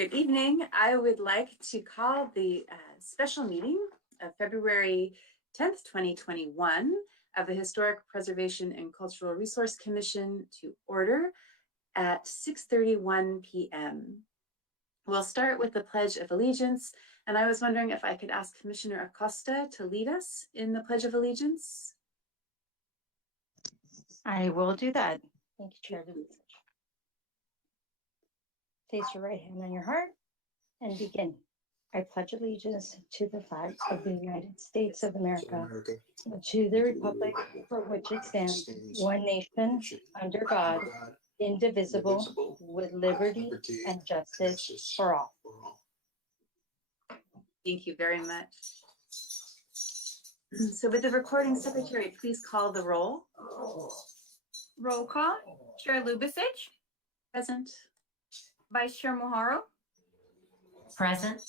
Good evening. I would like to call the special meeting of February 10th, 2021 of the Historic Preservation and Cultural Resource Commission to order at 6:31 p.m. We'll start with the Pledge of Allegiance, and I was wondering if I could ask Commissioner Acosta to lead us in the Pledge of Allegiance. I will do that. Thank you, Chair. Place your right hand on your heart and begin. I pledge allegiance to the flag of the United States of America, and to the republic for which it stands, one nation, under God, indivisible, with liberty and justice for all. Thank you very much. So would the recording secretary please call the roll? Roll call. Chair Lubicic. Present. Vice Chair Moharo. Present.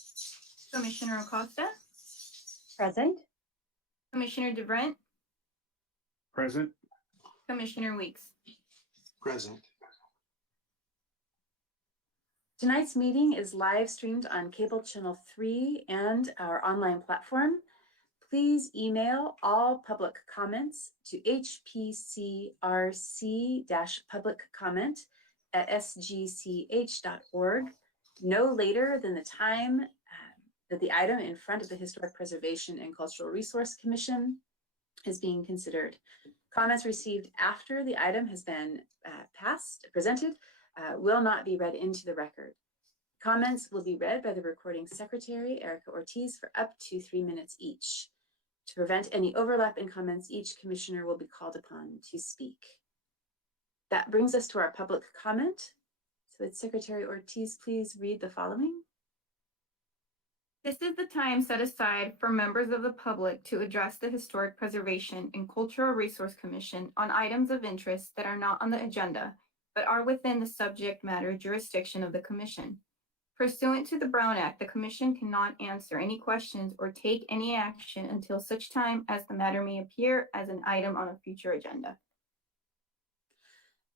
Commissioner Acosta. Present. Commissioner DeBrent. Present. Commissioner Weeks. Present. Tonight's meeting is live streamed on cable channel 3 and our online platform. Please email all public comments to hpcrc-publiccomment@sgch.org no later than the time that the item in front of the Historic Preservation and Cultural Resource Commission is being considered. Comments received after the item has been presented will not be read into the record. Comments will be read by the recording secretary, Erica Ortiz, for up to 3 minutes each. To prevent any overlap in comments, each commissioner will be called upon to speak. That brings us to our public comment. So would Secretary Ortiz please read the following? This is the time set aside for members of the public to address the Historic Preservation and Cultural Resource Commission on items of interest that are not on the agenda, but are within the subject matter jurisdiction of the Commission. Pursuant to the Brown Act, the Commission cannot answer any questions or take any action until such time as the matter may appear as an item on a future agenda.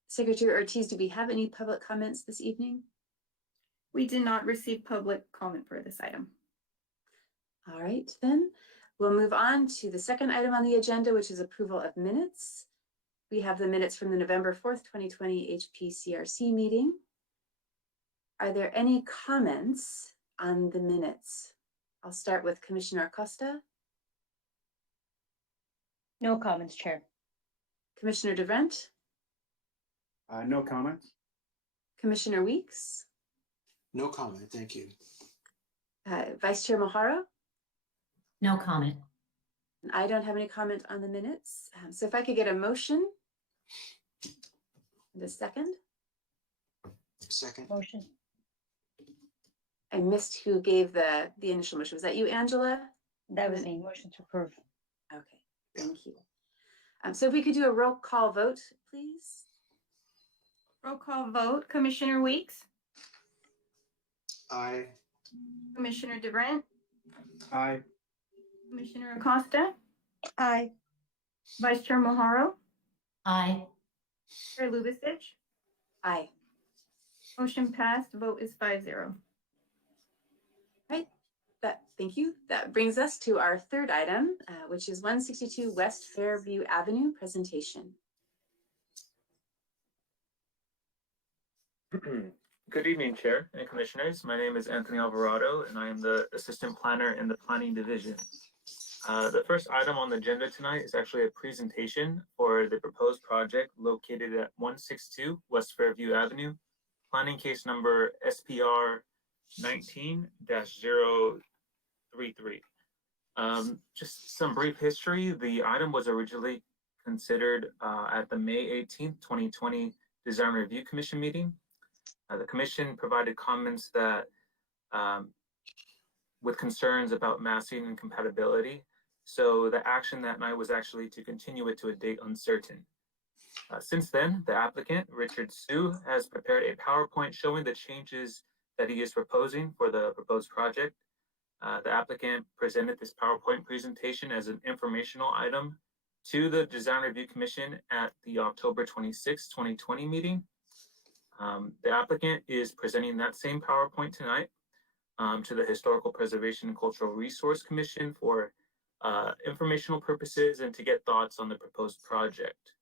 Secretary Ortiz, do we have any public comments this evening? We did not receive public comment for this item. All right, then we'll move on to the second item on the agenda, which is approval of minutes. We have the minutes from the November 4th, 2020 HPCRC meeting. Are there any comments on the minutes? I'll start with Commissioner Acosta. No comments, Chair. Commissioner DeVrent. No comments. Commissioner Weeks. No comment, thank you. Vice Chair Moharo. No comment. And I don't have any comment on the minutes. So if I could get a motion and a second. Second. Motion. I missed who gave the initial motion. Was that you, Angela? That was me. Motion to approve. Okay, thank you. So if we could do a roll call vote, please. Roll call vote. Commissioner Weeks. Aye. Commissioner DeBrent. Aye. Commissioner Acosta. Aye. Vice Chair Moharo. Aye. Chair Lubicic. Aye. Motion passed. Vote is 5-0. Right. Thank you. That brings us to our third item, which is 162 West Fairview Avenue presentation. Good evening, Chair and Commissioners. My name is Anthony Alvarado, and I am the Assistant Planner in the Planning Division. The first item on the agenda tonight is actually a presentation for the proposed project located at 162 West Fairview Avenue, planning case number SPR 19-033. Just some brief history. The item was originally considered at the May 18th, 2020 Design Review Commission meeting. The Commission provided comments that with concerns about massing and compatibility. So the action that night was actually to continue it to a date uncertain. Since then, the applicant, Richard Sue, has prepared a PowerPoint showing the changes that he is proposing for the proposed project. The applicant presented this PowerPoint presentation as an informational item to the Design Review Commission at the October 26, 2020 meeting. The applicant is presenting that same PowerPoint tonight to the Historical Preservation and Cultural Resource Commission for informational purposes and to get thoughts on the proposed project.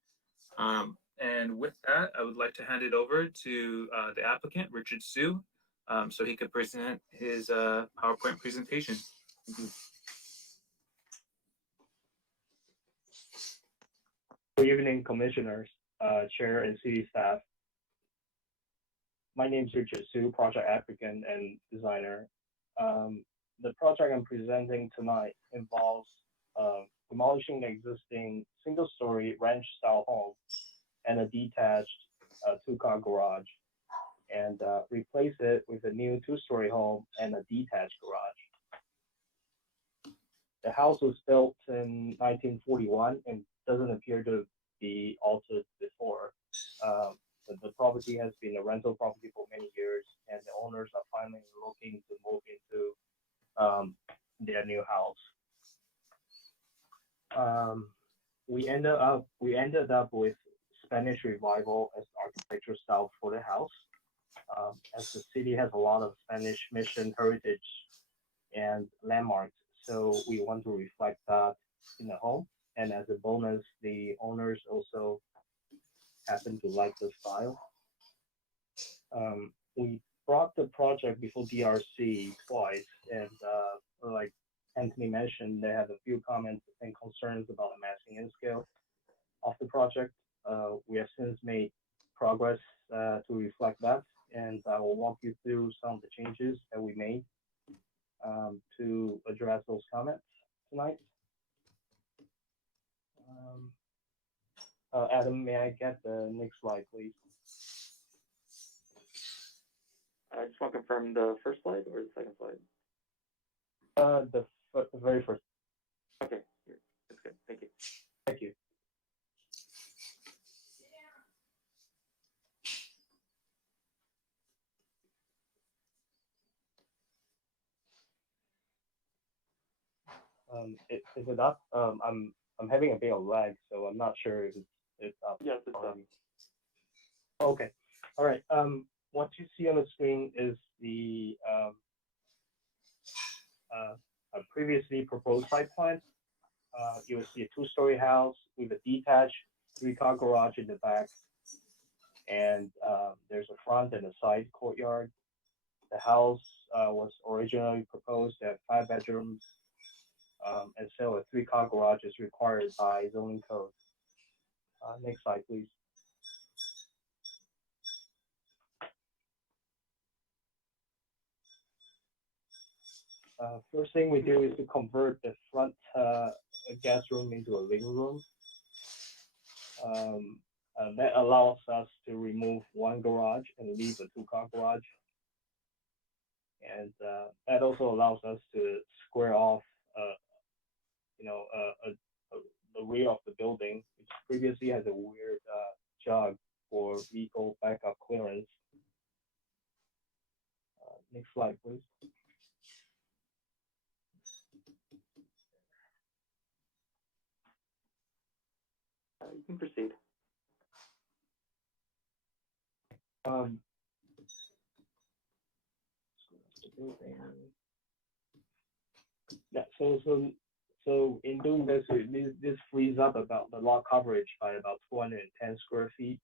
And with that, I would like to hand it over to the applicant, Richard Sue, so he could present his PowerPoint presentation. Thank you. Good evening, commissioners, chair, and city staff. My name is Richard Sue, project applicant and designer. The project I'm presenting tonight involves demolishing the existing single-story ranch-style home and a detached two-car garage, and replace it with a new two-story home and a detached garage. The house was built in 1941 and doesn't appear to be altered before. The property has been a rental property for many years, and the owners are finally looking to move into their new house. We ended up with Spanish Revival as architecture style for the house, as the city has a lot of Spanish mission heritage and landmarks, so we want to reflect that in the home. And as a bonus, the owners also happen to like the style. We brought the project before DRC twice, and like Anthony mentioned, they had a few comments and concerns about the massing and scale of the project. We have since made progress to reflect that, and I will walk you through some of the changes that we made to address those comments tonight. Adam, may I get the next slide, please? I just want to confirm the first slide or the second slide? The very first. Okay, that's good. Thank you. Thank you. Is it up? I'm having a bit of lag, so I'm not sure if it's up. Yes, it's up. Okay. All right. What you see on the screen is the previously proposed site plan. You will see a two-story house with a detached three-car garage in the back, and there's a front and a side courtyard. The house was originally proposed to have 5 bedrooms, and so a three-car garage is required by zoning code. Next slide, please. First thing we do is to convert the front guest room into a living room. That allows us to remove one garage and leave a two-car garage. And that also allows us to square off, the rear of the building, which previously has a weird jog for vehicle backup clearance. Next slide, please. You can proceed. Yeah, so in doing this, this frees up about the lot coverage by about 210 square feet.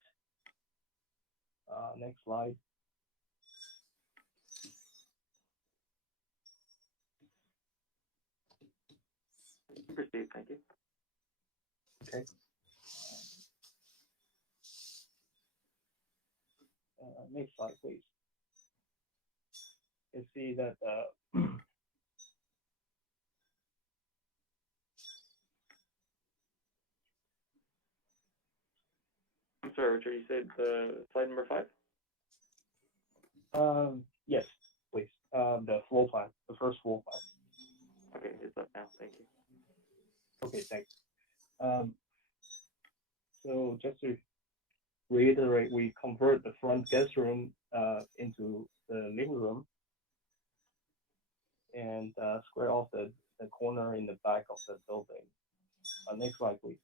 Next slide. You can proceed. Thank you. Okay. Next slide, please. You see that I'm sorry, Richard, you said slide number 5? yes, please. The floor plan, the first floor plan. Okay, it's up now. Thank you. Okay, thanks. So just to reiterate, we convert the front guest room into the living room and square off the corner in the back of the building. Next slide, please.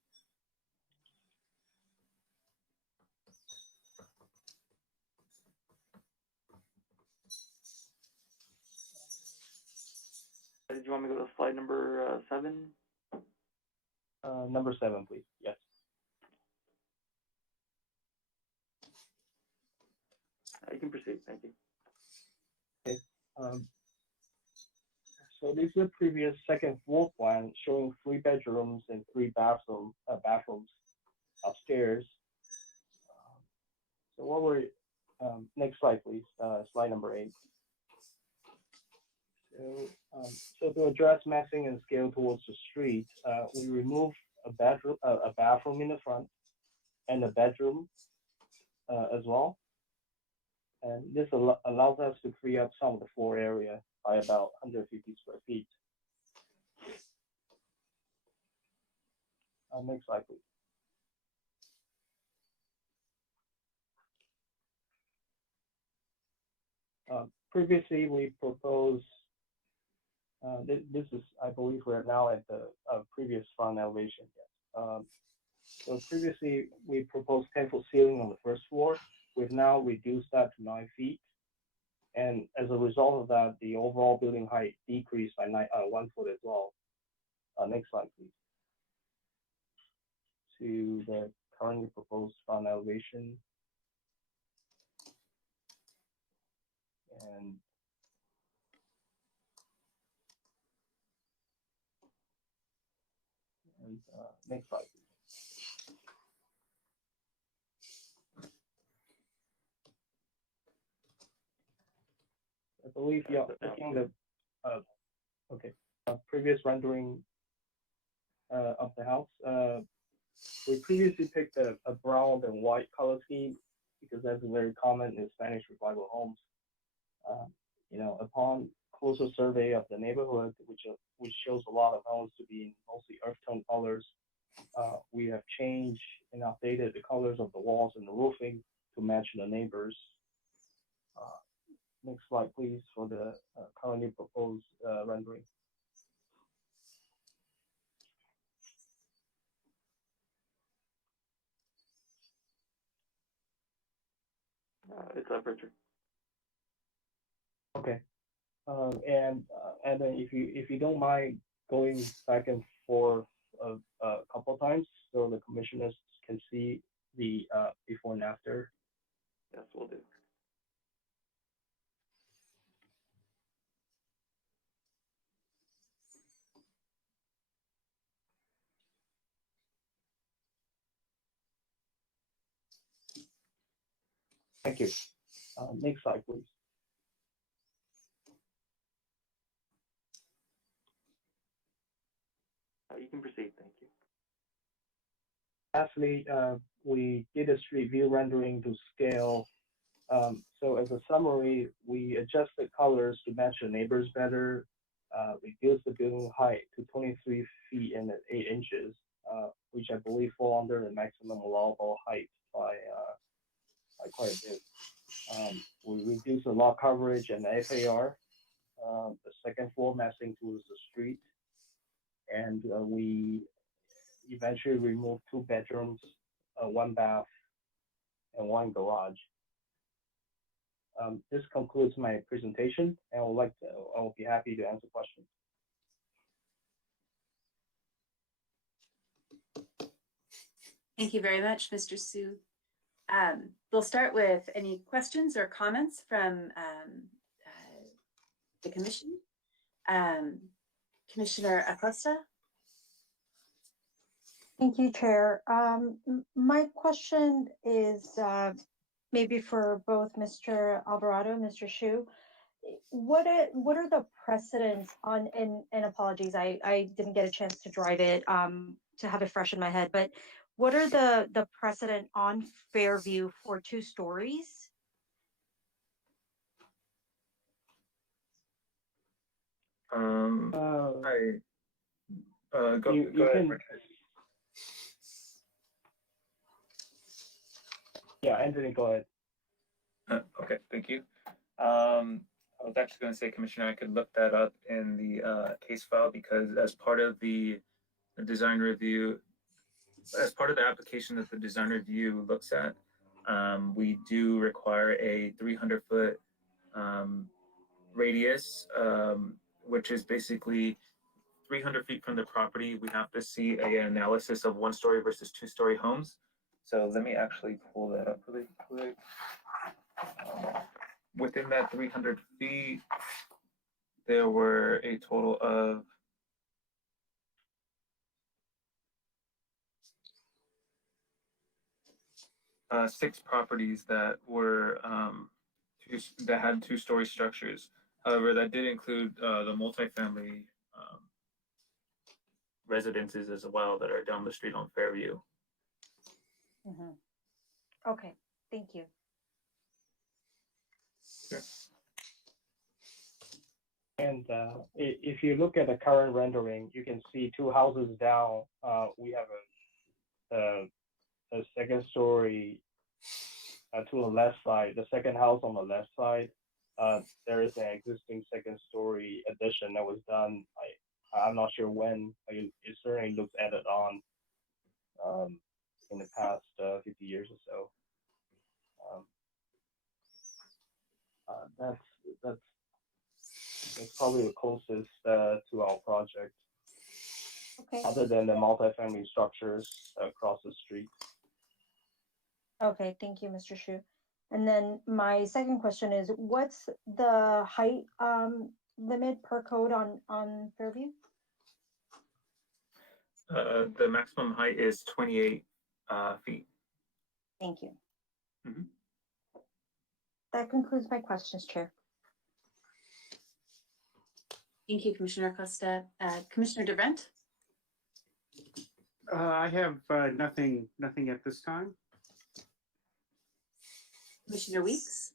did you want me to go to slide number 7? Number 7, please. Yes. You can proceed. Thank you. Okay. So this is the previous second floor plan showing 3 bedrooms and 3 bathrooms upstairs. So what were next slide, please. Slide number 8. So to address massing and scale towards the street, we removed a bathroom in the front and a bedroom as well. And this allows us to free up some of the floor area by about 150 square feet. Next slide, please. Previously, we proposed, this is, I believe we're now at the previous front elevation. So previously, we proposed 10-foot ceiling on the first floor. We've now reduced that to 9 feet. And as a result of that, the overall building height decreased by 1 foot as well. Next slide, please. To the currently proposed front elevation. And next slide, please. I believe, yeah, looking at the previous rendering of the house, we previously picked a brown and white color scheme because that's very common in Spanish revival homes. You know, upon closer survey of the neighborhood, which shows a lot of homes to be in mostly earth tone colors, we have changed and updated the colors of the walls and the roofing to match the neighbors. Next slide, please, for the currently proposed rendering. It's up, Richard. Okay. And then if you don't mind going back and forth a couple of times so the commissioners can see the before and after. Yes, we'll do. Thank you. Next slide, please. You can proceed. Thank you. Lastly, we did a street view rendering to scale. So as a summary, we adjusted colors to match the neighbors better, reduced the building height to 23 feet and 8 inches, which I believe fall under the maximum allowable height by quite a bit. We reduced the lot coverage and the FAR, the second floor massing towards the street, and we eventually removed 2 bedrooms, 1 bath, and 1 garage. This concludes my presentation, and I will be happy to answer questions. Thank you very much, Mr. Su. We'll start with any questions or comments from the commission. Commissioner Acosta. Thank you, Chair. My question is maybe for both Mr. Alvarado and Mr. Shu. What are the precedents on, and apologies, I didn't get a chance to drive it to have it fresh in my head, but what are the precedent on Fairview for 2 stories? Go ahead, Richard. Yeah, Anthony, go ahead. Okay, thank you. I was actually going to say, Commissioner, I could look that up in the case file because as part of the design review, as part of the application that the design review looks at, we do require a 300-foot radius which is basically 300 feet from the property, we have to see an analysis of 1-story versus 2-story homes. So let me actually pull that up really quick. Within that 300 feet, there were a total of 6 properties that were that had 2-story structures. However, that did include the multifamily residences as well that are down the street on Fairview. Mhm. Okay, thank you. Sure. And if you look at the current rendering, you can see 2 houses down. We have a second story to the left side. The second house on the left side, there is an existing second story addition that was done. I'm not sure when. It certainly looks added on in the past 50 years or so. That's probably the closest to our project, Okay, other than the multifamily structures across the street. okay, thank you, Mr. Shu. And then my second question is, what's the height limit per code on Fairview? The maximum height is 28 feet. Thank you. Mhm. That concludes my questions, Chair. Thank you, Commissioner Costa. Commissioner DeVrent? I have nothing at this time. Commissioner Weeks?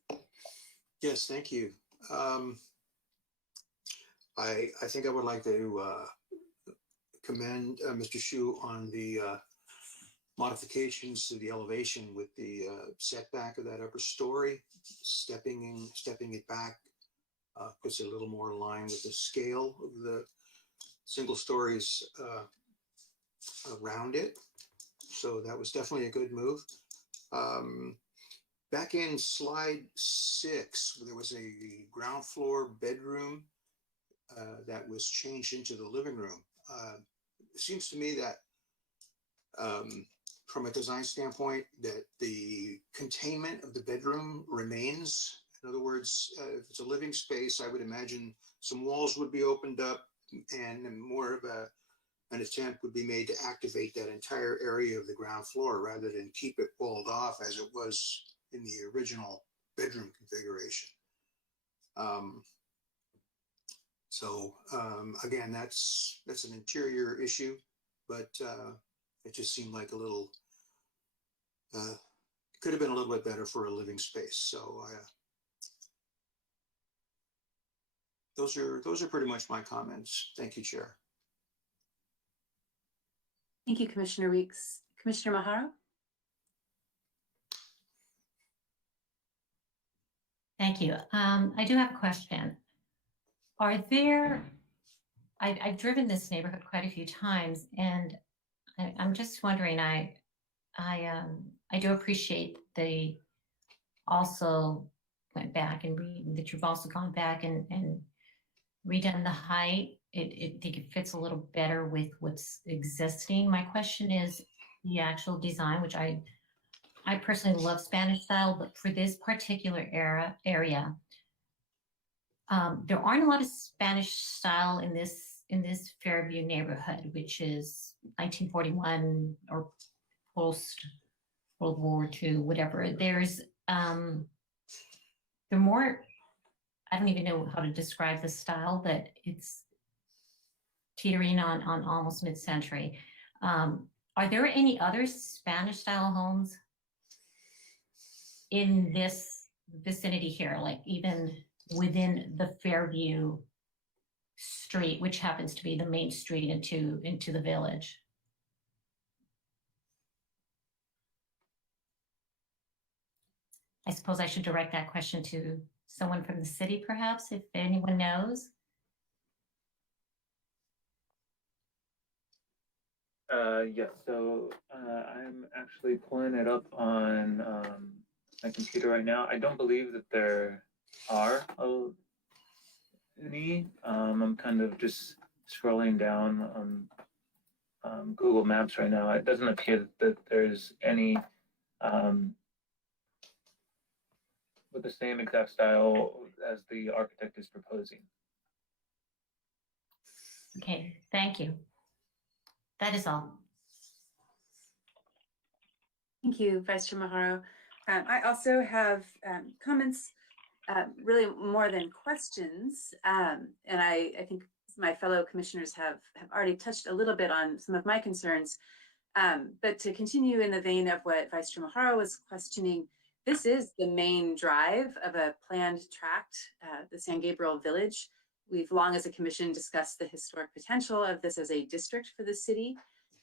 Yes, thank you. I think I would like to commend Mr. Shu on the modifications to the elevation with the setback of that upper story, stepping it back, puts it a little more in line with the scale of the single stories around it. So that was definitely a good move. Back in slide 6, there was a ground floor bedroom that was changed into the living room. It seems to me that from a design standpoint, that the containment of the bedroom remains. In other words, if it's a living space, I would imagine some walls would be opened up and more of an attempt would be made to activate that entire area of the ground floor rather than keep it walled off as it was in the original bedroom configuration. Again, that's an interior issue, but it just seemed like a little, could have been a little bit better for a living space. So those are pretty much my comments. Thank you, Chair. Thank you, Commissioner Weeks. Commissioner Maharo? Thank you. I do have a question. Are there, I've driven this neighborhood quite a few times, and I'm just wondering, I do appreciate they also went back and that you've also gone back and redone the height. I think it fits a little better with what's existing. My question is the actual design, which I personally love Spanish style, but for this particular area, there aren't a lot of Spanish style in this Fairview neighborhood, which is 1941 or post World War II, whatever. There's they're more, I don't even know how to describe the style, but it's teetering on almost mid-century. Are there any other Spanish style homes in this vicinity here, like even within the Fairview street, which happens to be the main street into the village? I suppose I should direct that question to someone from the city, perhaps, if anyone knows. Yes, so I'm actually pulling it up on my computer right now. I don't believe that there are any. I'm kind of just scrolling down on Google Maps right now. It doesn't appear that there's any with the same exact style as the architect is proposing. Okay, thank you. That is all. Thank you, Vice Chair Maharo. I also have comments, really more than questions. And I think my fellow commissioners have already touched a little bit on some of my concerns. But to continue in the vein of what Vice Chair Maharo was questioning, this is the main drive of a planned tract, the San Gabriel Village. We've long as a commission discussed the historic potential of this as a district for the city.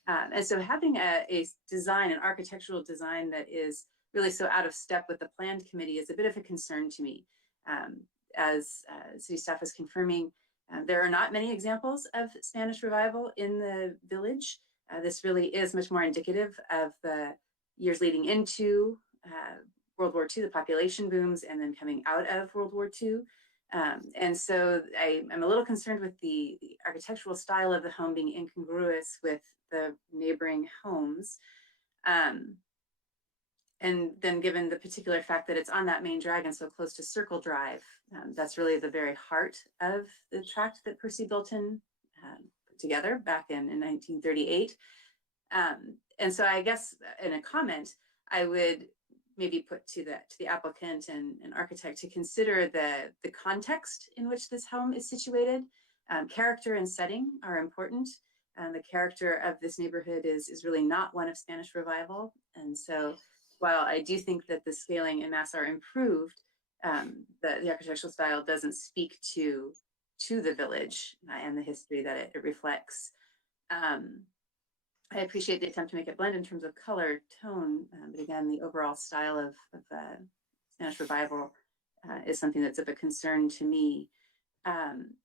And so having a design, an architectural design that is really so out of step with the planned committee is a bit of a concern to me. As city staff is confirming, there are not many examples of Spanish revival in the village. This really is much more indicative of the years leading into World War II, the population booms, and then coming out of World War II. And so I'm a little concerned with the architectural style of the home being incongruous with the neighboring homes. And then given the particular fact that it's on that main drag and so close to Circle Drive, that's really the very heart of the tract that Percy Bilton put together back in 1938. And so I guess in a comment, I would maybe put to the applicant and architect to consider the context in which this home is situated. Character and setting are important. The character of this neighborhood is really not one of Spanish revival. And so while I do think that the scaling and mass are improved, the architectural style doesn't speak to the village and the history that it reflects. I appreciate the attempt to make it blend in terms of color, tone, but again, the overall style of Spanish revival is something that's of a concern to me. I'm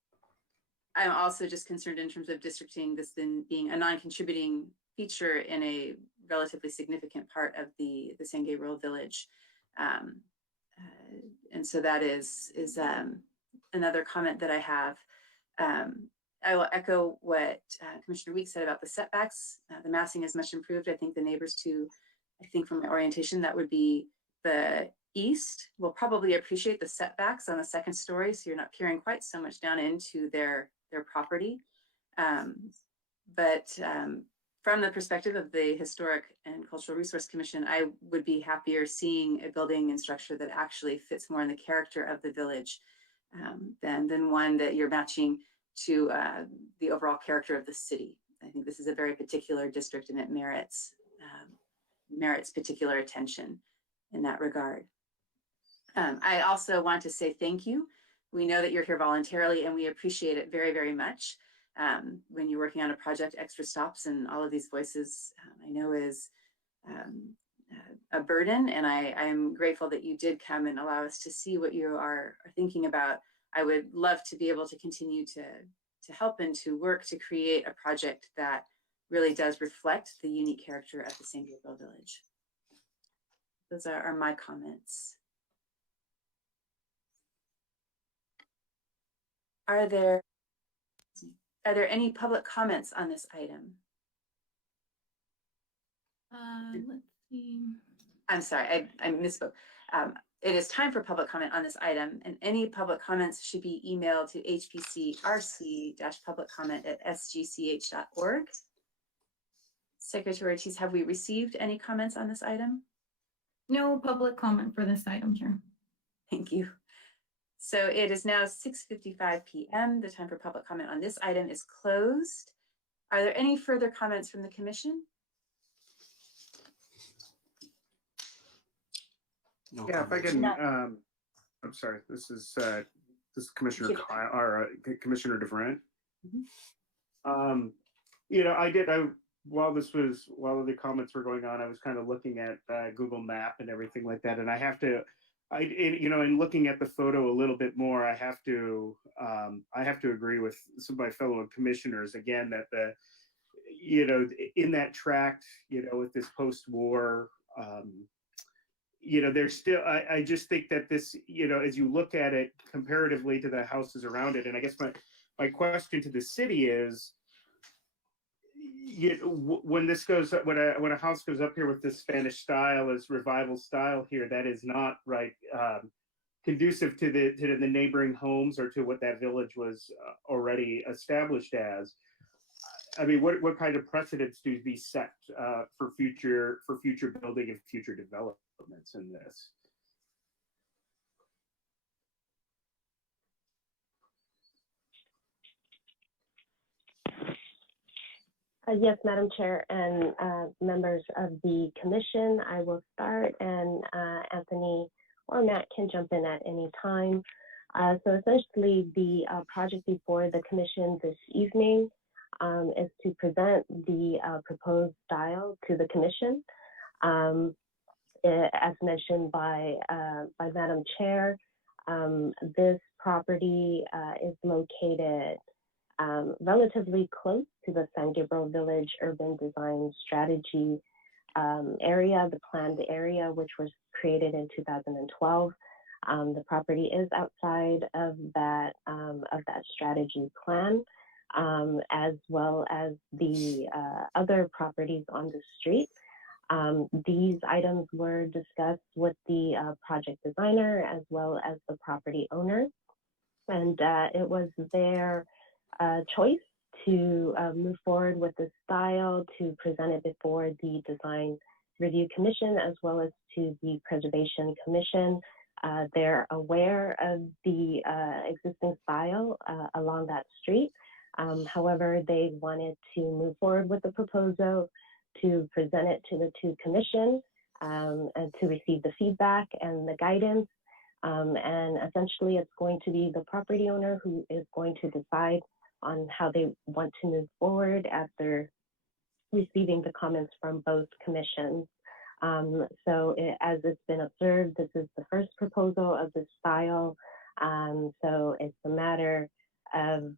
also just concerned in terms of districting this then being a non-contributing feature in a relatively significant part of the San Gabriel Village. And so that is another comment that I have. I will echo what Commissioner Weeks said about the setbacks. The massing is much improved. I think the neighbors to, I think from my orientation, that would be the east will probably appreciate the setbacks on the second story, so you're not peering quite so much down into their property. But from the perspective of the Historic and Cultural Resource Commission, I would be happier seeing a building and structure that actually fits more in the character of the village than one that you're matching to the overall character of the city. I think this is a very particular district and it merits particular attention in that regard. I also want to say thank you. We know that you're here voluntarily and we appreciate it very, very much. When you're working on a project, extra stops and all of these voices I know is a burden, and I am grateful that you did come and allow us to see what you are thinking about. I would love to be able to continue to help and to work to create a project that really does reflect the unique character of the San Gabriel Village. Those are my comments. Are there any public comments on this item? Let's see. I'm sorry, I misspoke. It is time for public comment on this item, and any public comments should be emailed to hpcrc-publiccomment@sgch.org. Secretary Ortiz, have we received any comments on this item? No public comment for this item, Chair. Thank you. So it is now 6:55 p.m. The time for public comment on this item is closed. Are there any further comments from the commission? No Yeah, if I comments. can, No. I'm sorry, this is Commissioner Kyle, or Commissioner DeVrent. You know, while the comments were going on, I was kind of looking at Google Map and everything like that, and I have to, in looking at the photo a little bit more, I have to agree with some of my fellow commissioners again that in that tract, with this post-war, you know, there's still, I just think that this, you know, as you look at it comparatively to the houses around it, and I guess my question to the city is, you know, when this goes, when a house goes up here with this Spanish style, this revival style here, that is not right, conducive to the neighboring homes or to what that village was already established as. I mean, what kind of precedents do these set for future building and future developments in this? Yes, Madam Chair and members of the commission, I will start, and Anthony or Matt can jump in at any time. So essentially, the project before the commission this evening is to present the proposed style to the commission. As mentioned by Madam Chair, this property is located relatively close to the San Gabriel Village Urban Design Strategy area, the planned area, which was created in 2012. The property is outside of that strategy plan, as well as the other properties on the street. These items were discussed with the project designer as well as the property owner, and it was their choice to move forward with the style, to present it before the Design Review Commission as well as to the Preservation Commission. They're aware of the existing style along that street. However, they wanted to move forward with the proposal, to present it to the two commissions and to receive the feedback and the guidance. And essentially, it's going to be the property owner who is going to decide on how they want to move forward after receiving the comments from both commissions. As it's been observed, this is the first proposal of this style. So it's a matter of,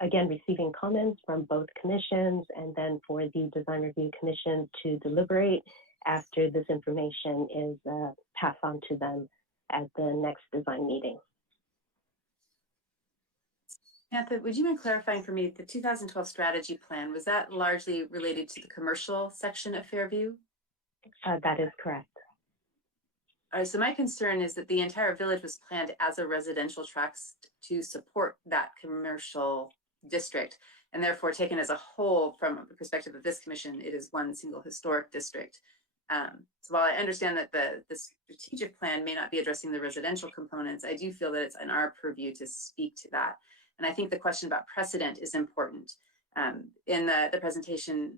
again, receiving comments from both commissions, and then for the Design Review Commission to deliberate after this information is passed on to them at the next design meeting. Samantha, would you mind clarifying for me, the 2012 strategy plan, was that largely related to the commercial section of Fairview? That is correct. All right, so my concern is that the entire village was planned as a residential tract to support that commercial district, and therefore taken as a whole from the perspective of this commission, it is one single historic district. So while I understand that the strategic plan may not be addressing the residential components, I do feel that it's in our purview to speak to that. And I think the question about precedent is important. In the presentation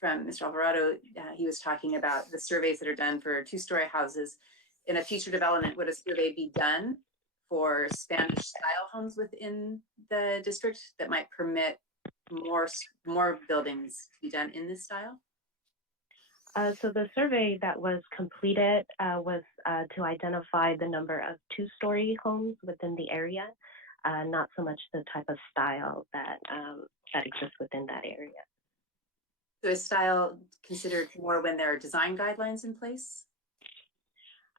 from Mr. Alvarado, he was talking about the surveys that are done for two-story houses. In a future development, would a survey be done for Spanish-style homes within the district that might permit more buildings to be done in this style? So the survey that was completed was to identify the number of two-story homes within the area, not so much the type of style that exists within that area. So is style considered more when there are design guidelines in place?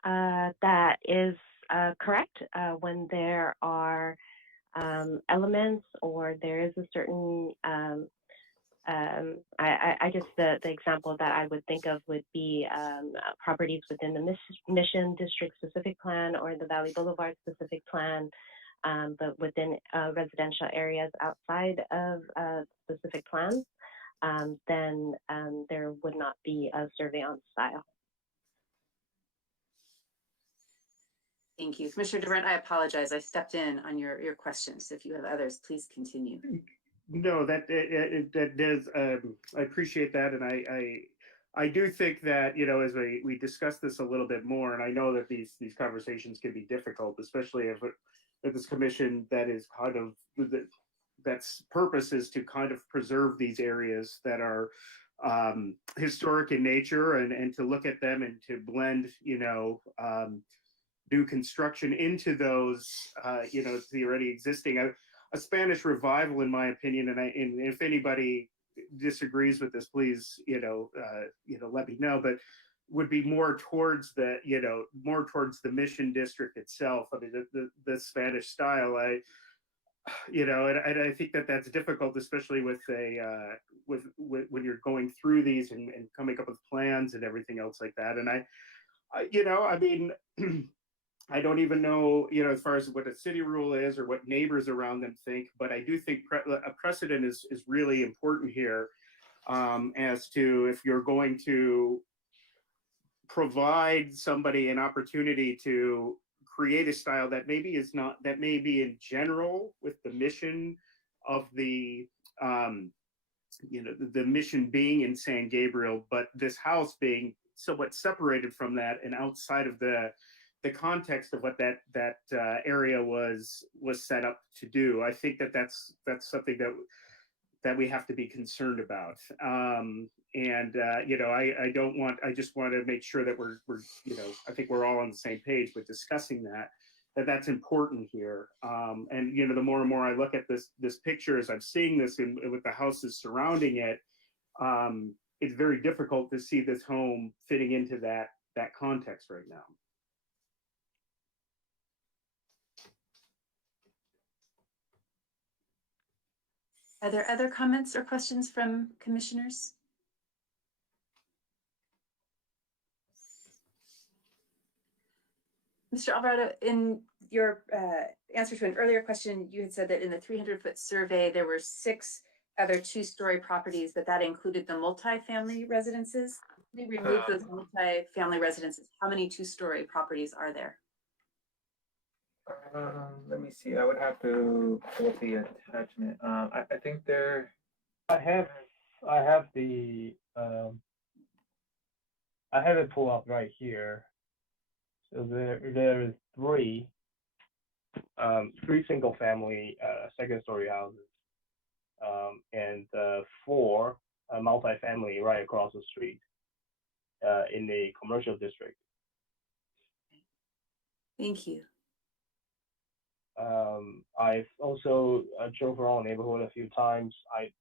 That is correct. When there are elements, or there is a certain, I guess the example that I would think of would be properties within the Mission District specific plan or the Valley Boulevard specific plan, but within residential areas outside of specific plans, then there would not be a survey on style. Thank you. Commissioner DeBrent, I apologize. I stepped in on your questions. If you have others, please continue. No, that does. I appreciate that, and I do think that, you know, as we discuss this a little bit more, and I know that these conversations can be difficult, especially if this commission that is kind of that's purpose is to kind of preserve these areas that are historic in nature, and to look at them and to blend, you know, new construction into those, you know, the already existing. A Spanish revival, in my opinion, and if anybody disagrees with this, please, let me know, but would be more towards the, more towards the Mission District itself. I mean, the Spanish style, and I think that that's difficult, especially with with when you're going through these and coming up with plans and everything else like that. And I mean, I don't even know, as far as what a city rule is or what neighbors around them think, but I do think a precedent is really important here, as to if you're going to provide somebody an opportunity to create a style that maybe is not, that may be in general with the mission of the mission being in San Gabriel, but this house being somewhat separated from that and outside of the context of what that area was set up to do. I think that's something that we have to be concerned about. I just want to make sure that we're I think we're all on the same page with discussing that's important here. The more and more I look at this picture as I'm seeing this with the houses surrounding it, it's very difficult to see this home fitting into that context right now. Are there other comments or questions from commissioners? Mr. Alvarado, in your answer to an earlier question, you had said that in the 300-foot survey, there were 6 other 2-story properties, but that included the multi-family residences. We removed those multi-family residences. How many 2-story properties are there? Let me see. I would have to pull up the attachment. I think there. I have the I have it pulled up right here. So there is 3 single family second-story houses, and 4 multi-family right across the street in the commercial district. Thank you. I've also drove around the neighborhood a few times. I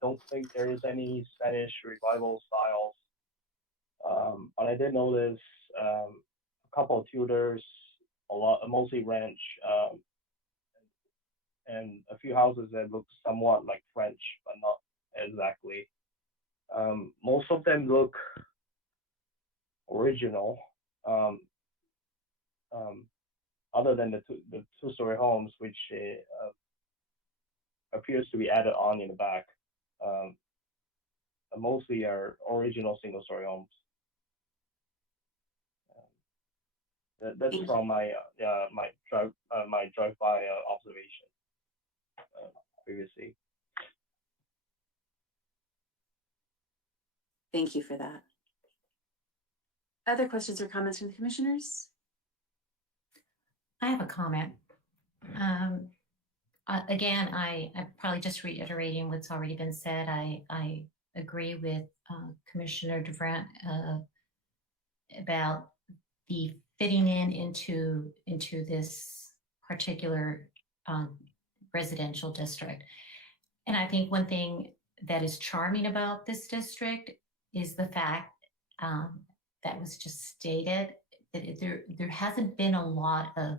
don't think there is any Spanish revival styles, but I did notice a couple of Tudors, mostly ranch, and a few houses that look somewhat like French, but not exactly. Most of them look original. Other than the 2-story homes, which appears to be added on in the back, mostly are original single-story homes. That's from my drive-by observation previously. Thank you for that. Other questions or comments from the commissioners? I have a comment. Again, I'm probably just reiterating what's already been said. I agree with Commissioner DeVrant about the fitting into this particular residential district. And I think one thing that is charming about this district is the fact that was just stated that there hasn't been a lot of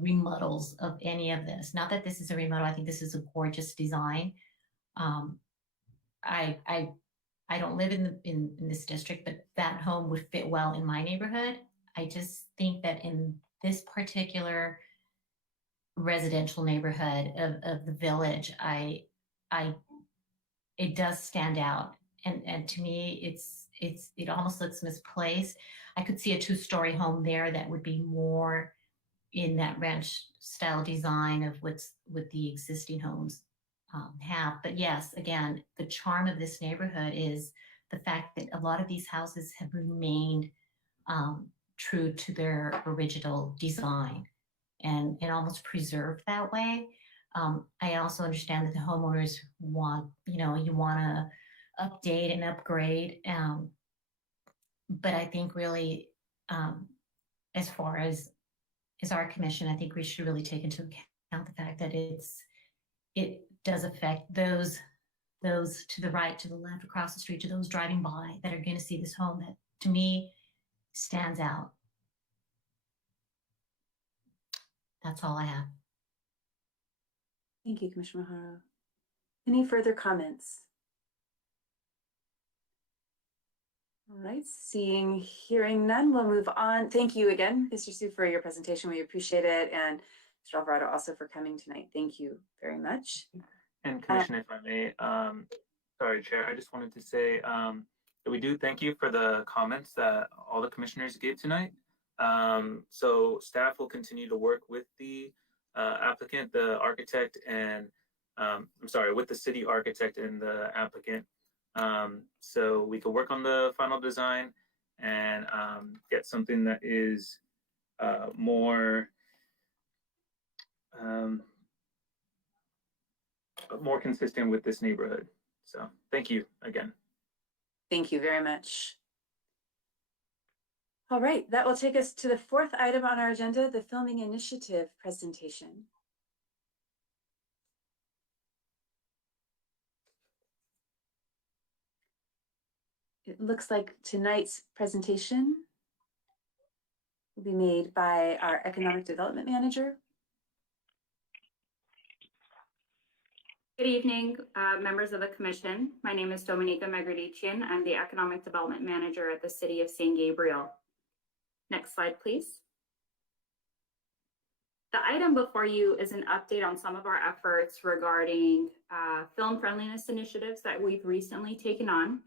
remodel's of any of this. Not that this is a remodel. I think this is a gorgeous design. I don't live in this district, but that home would fit well in my neighborhood. I just think that in this particular residential neighborhood of the village, it does stand out. And to me, it almost looks misplaced. I could see a 2-story home there that would be more in that ranch style design of what the existing homes have. But yes, again, the charm of this neighborhood is the fact that a lot of these houses have remained true to their original design and almost preserved that way. I also understand that the homeowners want, you want to update and upgrade. But I think really, as far as our commission, I think we should really take into account the fact that it does affect those those to the right, to the left, across the street, to those driving by that are going to see this home that to me stands out. That's all I have. Thank you, Commissioner Haro. Any further comments? All right, hearing none, we'll move on. Thank you again, Mr. Sue, for your presentation. We appreciate it. And Mr. Alvarado also for coming tonight. Thank you very much. And Commissioner, if I may, sorry, Chair, I just wanted to say that we do thank you for the comments that all the commissioners gave tonight. So staff will continue to work with the applicant, the architect, and I'm sorry, with the city architect and the applicant. So we could work on the final design and get something that is more consistent with this neighborhood. So thank you again. Thank you very much. All right, that will take us to the fourth item on our agenda, the Filming Initiative presentation. It looks like tonight's presentation will be made by our Economic Development Manager. Good evening, members of the Commission. My name is Dominica Megredician. I'm the Economic Development Manager at the City of San Gabriel. Next slide, please. The item before you is an update on some of our efforts regarding film friendliness initiatives that we've recently taken on.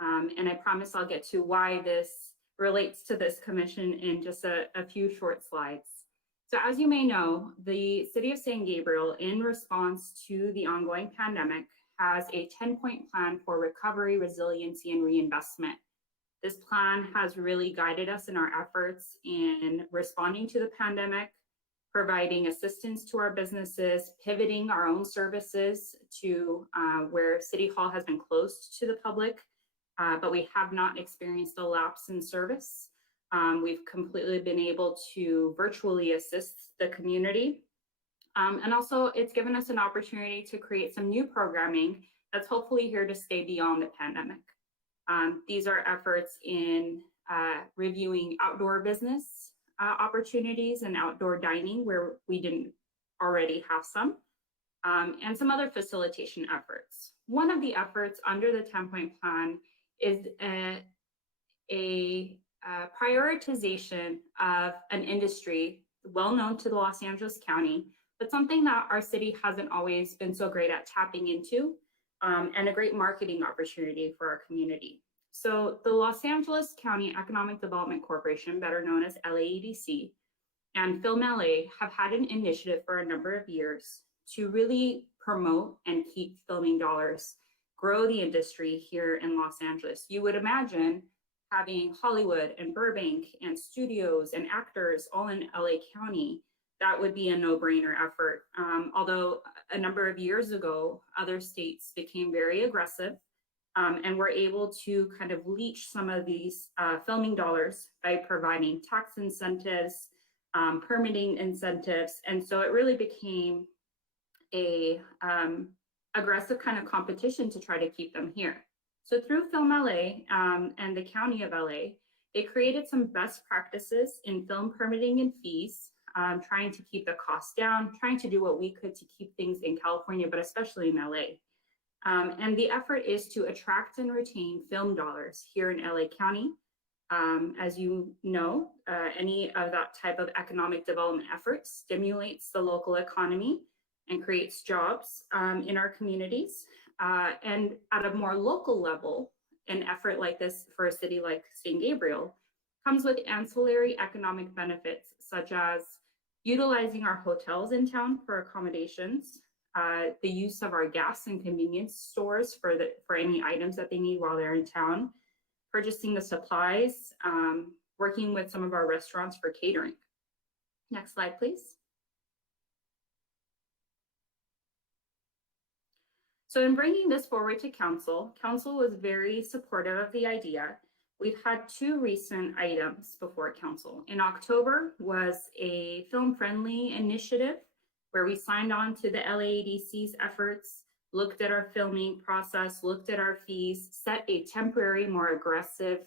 And I promise I'll get to why this relates to this commission in just a few short slides. So as you may know, the City of San Gabriel, in response to the ongoing pandemic, has a 10-point plan for recovery, resiliency, and reinvestment. This plan has really guided us in our efforts in responding to the pandemic, providing assistance to our businesses, pivoting our own services to where City Hall has been closed to the public, but we have not experienced a lapse in service. We've completely been able to virtually assist the community. And also it's given us an opportunity to create some new programming that's hopefully here to stay beyond the pandemic. These are efforts in reviewing outdoor business opportunities and outdoor dining where we didn't already have some, and some other facilitation efforts. One of the efforts under the 10-point plan is a prioritization of an industry well known to the Los Angeles County, but something that our city hasn't always been so great at tapping into, and a great marketing opportunity for our community. So the Los Angeles County Economic Development Corporation, better known as LAEDC, and Film LA have had an initiative for a number of years to really promote and keep filming dollars, grow the industry here in Los Angeles. You would imagine having Hollywood and Burbank and studios and actors all in LA County, that would be a no-brainer effort. Although a number of years ago, other states became very aggressive and were able to kind of leech some of these filming dollars by providing tax incentives, permitting incentives. And so it really became a aggressive kind of competition to try to keep them here. So through Film LA and the County of LA, they created some best practices in film permitting and fees, trying to keep the costs down, trying to do what we could to keep things in California, but especially in LA. And the effort is to attract and retain film dollars here in LA County. As you know, any of that type of economic development effort stimulates the local economy and creates jobs in our communities. And at a more local level, an effort like this for a city like San Gabriel comes with ancillary economic benefits, such as utilizing our hotels in town for accommodations, the use of our gas and convenience stores for any items that they need while they're in town, purchasing the supplies, working with some of our restaurants for catering. Next slide, please. So in bringing this forward to council, council was very supportive of the idea. We've had two recent items before council. In October was a film-friendly initiative where we signed on to the LAEDC's efforts looked at our filming process, looked at our fees, set a temporary, more aggressive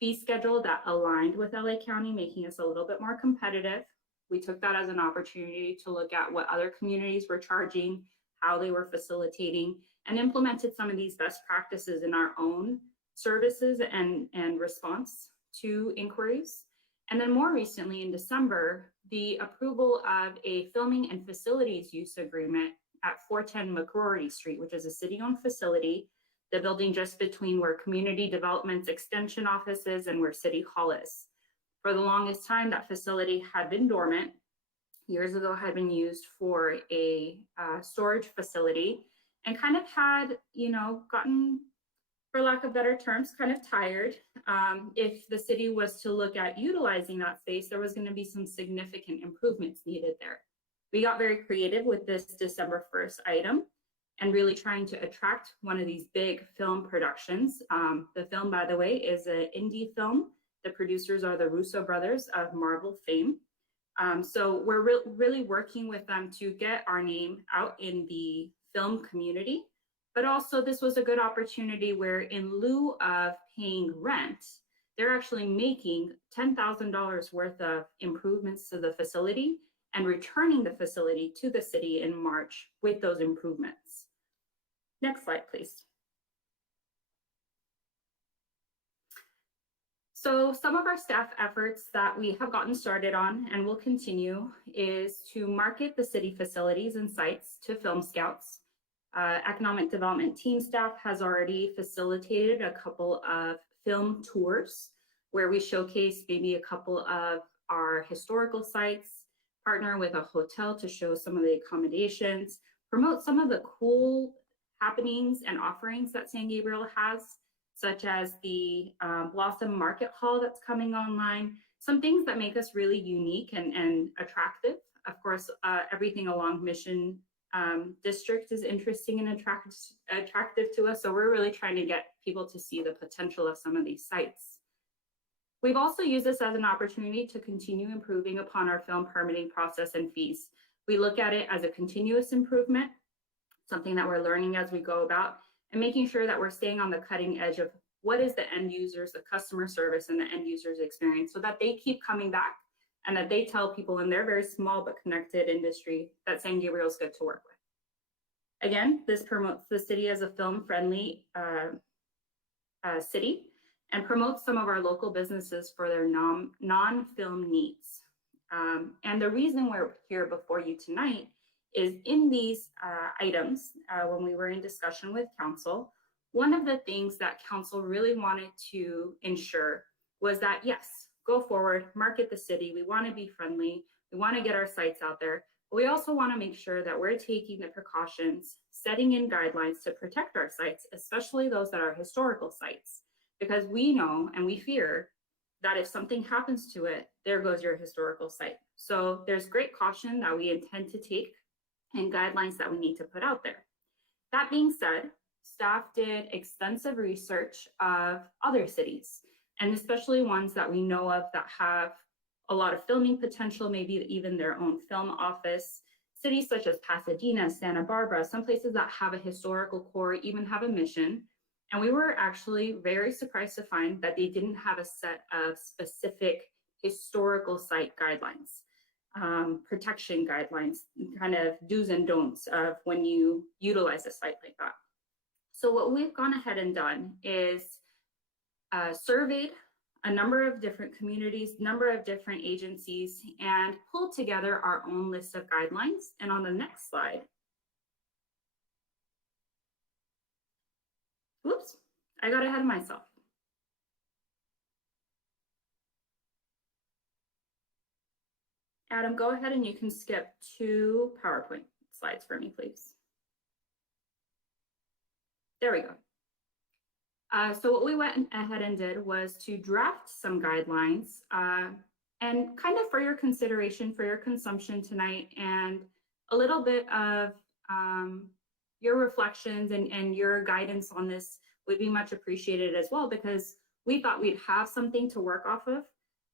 fee schedule that aligned with LA County, making us a little bit more competitive. We took that as an opportunity to look at what other communities were charging, how they were facilitating, and implemented some of these best practices in our own services and response to inquiries. And then more recently in December, the approval of a filming and facilities use agreement at 410 Mccrory Street, which is a city-owned facility, the building just between where Community Development's extension office is and where City Hall is. For the longest time, that facility had been dormant. Years ago, had been used for a storage facility, and kind of had, gotten, for lack of better terms, kind of tired. If the city was to look at utilizing that space, there was going to be some significant improvements needed there. We got very creative with this December 1st item and really trying to attract one of these big film productions. The film, by the way, is an indie film. The producers are the Russo brothers of Marvel fame. So we're really working with them to get our name out in the film community. But also this was a good opportunity where in lieu of paying rent, they're actually making $10,000 worth of improvements to the facility and returning the facility to the city in March with those improvements. Next slide, please. So some of our staff efforts that we have gotten started on and will continue is to market the city facilities and sites to film scouts. Economic development team staff has already facilitated a couple of film tours where we showcase maybe a couple of our historical sites, partner with a hotel to show some of the accommodations, promote some of the cool happenings and offerings that San Gabriel has, such as the Blossom Market Hall that's coming online, some things that make us really unique and attractive. Of course, everything along Mission District is interesting and attractive to us, so we're really trying to get people to see the potential of some of these sites. We've also used this as an opportunity to continue improving upon our film permitting process and fees. We look at it as a continuous improvement, something that we're learning as we go about, and making sure that we're staying on the cutting edge of what is the end users, the customer service, and the end users experience, so that they keep coming back and that they tell people in their very small but connected industry that San Gabriel is good to work with. Again, this promotes the city as a film-friendly city and promotes some of our local businesses for their non-film needs. And the reason we're here before you tonight is in these items, when we were in discussion with council, one of the things that council really wanted to ensure was that, yes, go forward, market the city. We want to be friendly. We want to get our sites out there. But we also want to make sure that we're taking the precautions, setting in guidelines to protect our sites, especially those that are historical sites, because we know and we fear that if something happens to it, there goes your historical site. So there's great caution that we intend to take and guidelines that we need to put out there. That being said, staff did extensive research of other cities, and especially ones that we know of that have a lot of filming potential, maybe even their own film office. Cities such as Pasadena, Santa Barbara, some places that have a historical core, even have a mission. And we were actually very surprised to find that they didn't have a set of specific historical site guidelines, protection guidelines, kind of do's and don'ts of when you utilize a site like that. So what we've gone ahead and done is surveyed a number of different communities, number of different agencies, and pulled together our own list of guidelines. And on the next slide, whoops, I got ahead of myself. Adam, go ahead and you can skip 2 PowerPoint slides for me, please. There we go. So what we went ahead and did was to draft some guidelines and kind of for your consideration, for your consumption tonight, and a little bit of your reflections and your guidance on this would be much appreciated as well, because we thought we'd have something to work off of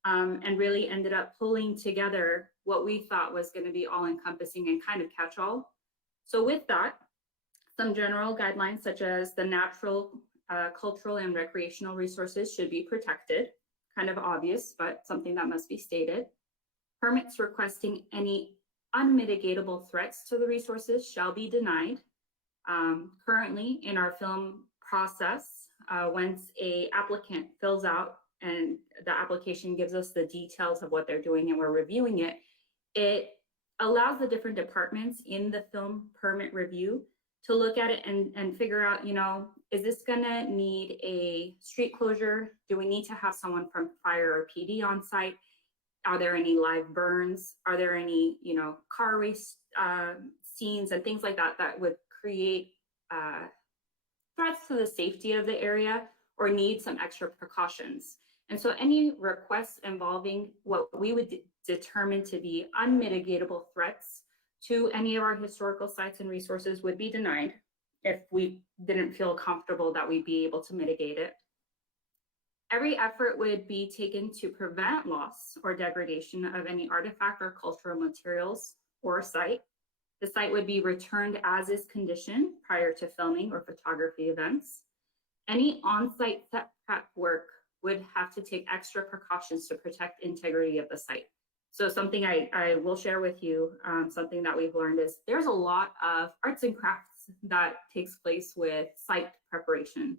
and really ended up pulling together what we thought was going to be all encompassing and kind of catch all. So with that, Some general guidelines such as the natural, cultural, and recreational resources should be protected. Kind of obvious, but something that must be stated. Permits requesting any unmitigatable threats to the resources shall be denied. Currently, in our film process, once a applicant fills out and the application gives us the details of what they're doing and we're reviewing it, it allows the different departments in the film permit review to look at it and figure out, you know, is this gonna need a street closure? Do we need to have someone from fire or PD on site? Are there any live burns? Are there any, you know, car race scenes and things like that that would create threats to the safety of the area or need some extra precautions? And so any requests involving what we would determine to be unmitigatable threats to any of our historical sites and resources would be denied if we didn't feel comfortable that we'd be able to mitigate it. Every effort would be taken to prevent loss or degradation of any artifact or cultural materials or site. The site would be returned as is condition prior to filming or photography events. Any on-site set prep work would have to take extra precautions to protect integrity of the site. So something I will share with you, something that we've learned is there's a lot of arts and crafts that takes place with site preparation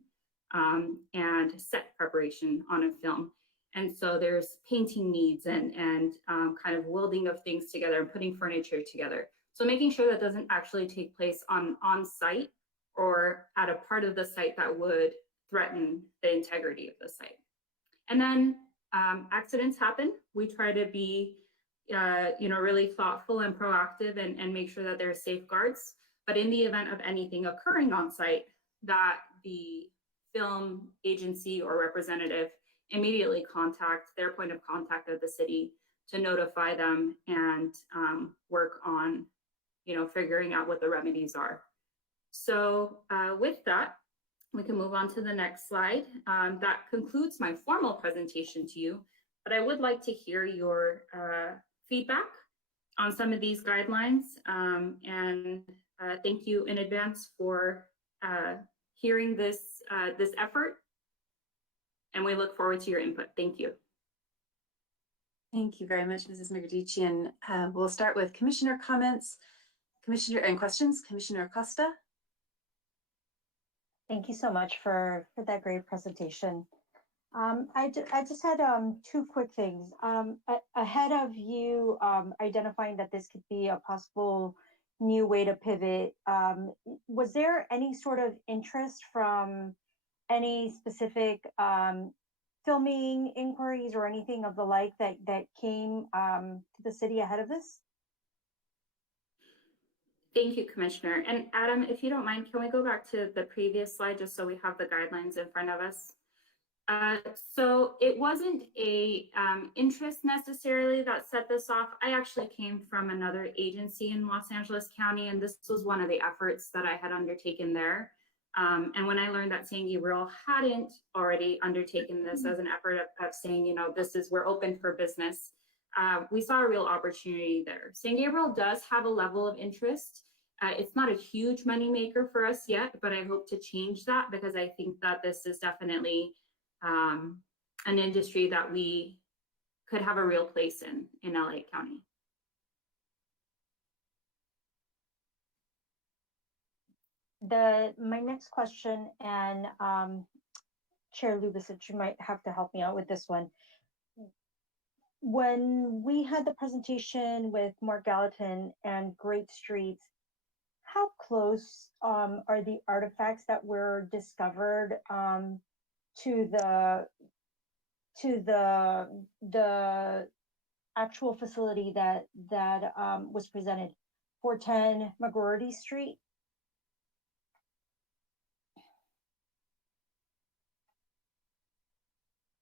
and set preparation on a film. And so there's painting needs and kind of welding of things together and putting furniture together. So making sure that doesn't actually take place on site or at a part of the site that would threaten the integrity of the site. And then accidents happen. We try to be really thoughtful and proactive and make sure that there are safeguards. But in the event of anything occurring on site, that the film agency or representative immediately contact their point of contact at the city to notify them and work on, figuring out what the remedies are. So with that, we can move on to the next slide. That concludes my formal presentation to you, but I would like to hear your feedback on some of these guidelines. And thank you in advance for hearing this effort. And we look forward to your input. Thank you. Thank you very much, Mrs. Mccrory. We'll start with commissioner comments, and questions. Commissioner Acosta. Thank you so much for that great presentation. I just had two quick things. Ahead of you identifying that this could be a possible new way to pivot, was there any sort of interest from any specific filming inquiries or anything of the like that came to the city ahead of this? Thank you, Commissioner. And Adam, if you don't mind, can we go back to the previous slide just so we have the guidelines in front of us? So it wasn't a interest necessarily that set this off. I actually came from another agency in Los Angeles County, and this was one of the efforts that I had undertaken there. And when I learned that San Gabriel hadn't already undertaken this as an effort of saying, we're open for business, we saw a real opportunity there. San Gabriel does have a level of interest. It's not a huge moneymaker for us yet, but I hope to change that because I think that this is definitely an industry that we could have a real place in LA County. My next question, and Chair Lubisic, you might have to help me out with this one. When we had the presentation with Mark Gallatin and Great Streets, how close are the artifacts that were discovered to the actual facility that was presented, 410 Mccrory Street?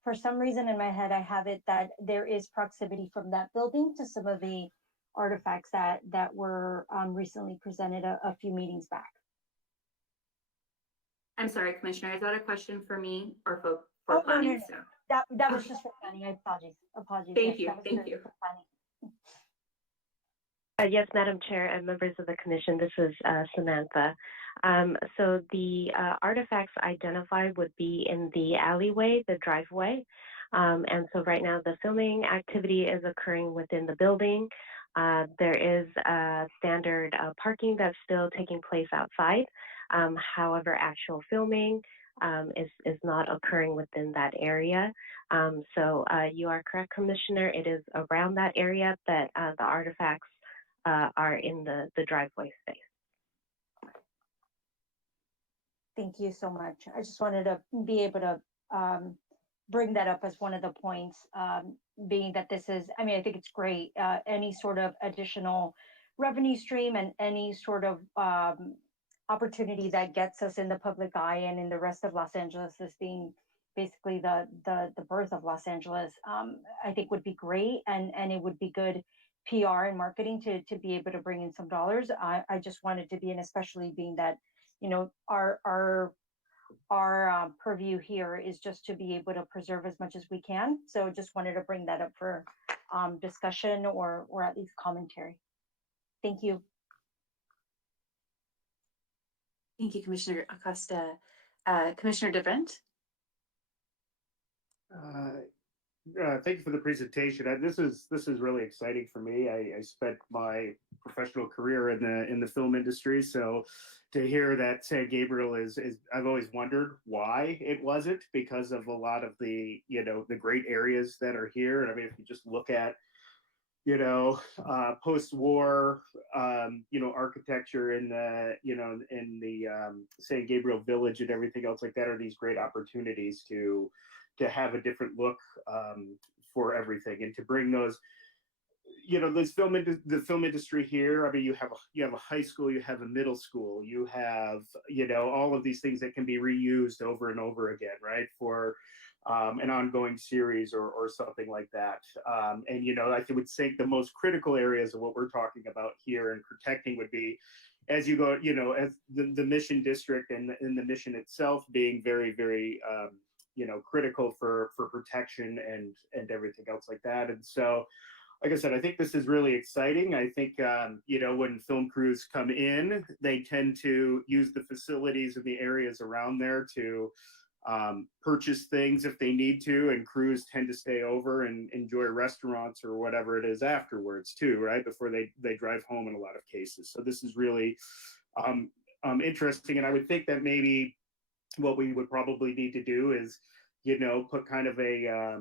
For some reason in my head, I have it that there is proximity from that building to some of the artifacts that were recently presented a few meetings back. I'm sorry, Commissioner, is that a question for me or for planning? No. That was just for planning. I apologize. Thank you. Thank you. Yes, Madam Chair and members of the Commission, this is Samantha. So the artifacts identified would be in the alleyway, the driveway. And so right now the filming activity is occurring within the building. There is standard parking that's still taking place outside. However, actual filming is not occurring within that area. So you are correct, Commissioner. It is around that area that the artifacts are in the driveway space. Thank you so much. I just wanted to be able to bring that up as one of the points, being that this is, I mean, I think it's great. Any sort of additional revenue stream and any sort of opportunity that gets us in the public eye and in the rest of Los Angeles as being basically the birth of Los Angeles, I think would be great, and it would be good PR and marketing to be able to bring in some dollars. I just wanted to be, and especially being that, you know, our purview here is just to be able to preserve as much as we can. So just wanted to bring that up for discussion or at least commentary. Thank you. Thank you, Commissioner Acosta. Commissioner DeVrent? Thank you for the presentation. This is really exciting for me. I spent my professional career in the film industry, so to hear that San Gabriel is I've always wondered why it wasn't, because of a lot of the, you know, the great areas that are here. And I mean, if you just look at, you know, post-war, you know, architecture in the, you know, in the San Gabriel Village and everything else like that, are these great opportunities to have a different look for everything, and to bring those, you know, this the film industry here. I mean, you have a high school, you have a middle school, you have, you know, all of these things that can be reused over and over again, right, for an ongoing series or something like that. And, you know, I would think the most critical areas of what we're talking about here and protecting would be, as you go, you know, as the Mission District and the Mission itself being very, very, you know, critical for protection and everything else like that. And so, like I said, I think this is really exciting. I think, you know, when film crews come in, they tend to use the facilities in the areas around there to purchase things if they need to, and crews tend to stay over and enjoy restaurants or whatever it is afterwards too, right, before they drive home in a lot of cases. So this is really interesting, and I would think that maybe what we would probably need to do is, you know, put kind of a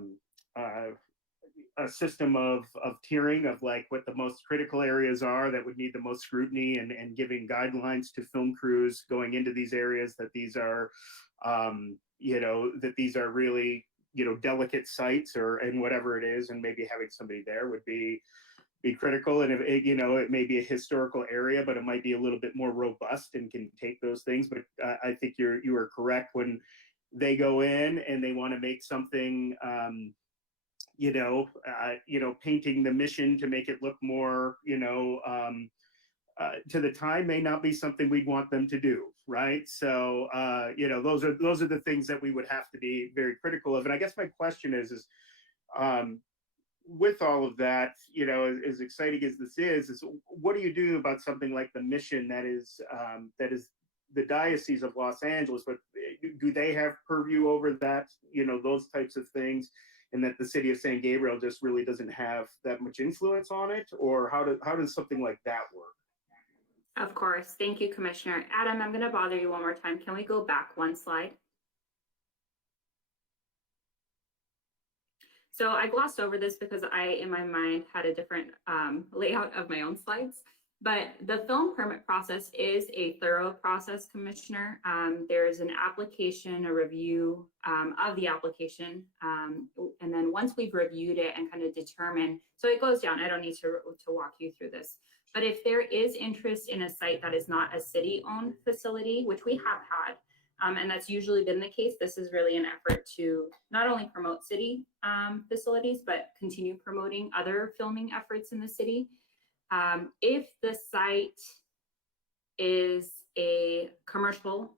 system of tiering of like what the most critical areas are that would need the most scrutiny, and giving guidelines to film crews going into these areas that these are, you know, that these are really, you know, delicate sites and whatever it is, and maybe having somebody there would be critical. And if it, you know, it may be a historical area, but it might be a little bit more robust and can take those things. But I think you are correct when they go in and they want to make something, you know, painting the Mission to make it look more, you know, to the time may not be something we'd want them to do, right? So, you know, those are the things that we would have to be very critical of. And I guess my question is with all of that, you know, as exciting as this is what do you do about something like the Mission that is the Diocese of Los Angeles? But do they have purview over that, you know, those types of things, and that the city of San Gabriel just really doesn't have that much influence on it? Or how does something like that work? Of course. Thank you, Commissioner. Adam, I'm going to bother you one more time. Can we go back one slide? So I glossed over this because I, in my mind, had a different layout of my own slides. But the film permit process is a thorough process, Commissioner. There is an application, a review of the application. And then once we've reviewed it and kind of determined, so it goes down, I don't need to walk you through this. But if there is interest in a site that is not a city-owned facility, which we have had, and that's usually been the case, this is really an effort to not only promote city facilities, but continue promoting other filming efforts in the city. If the site is a commercial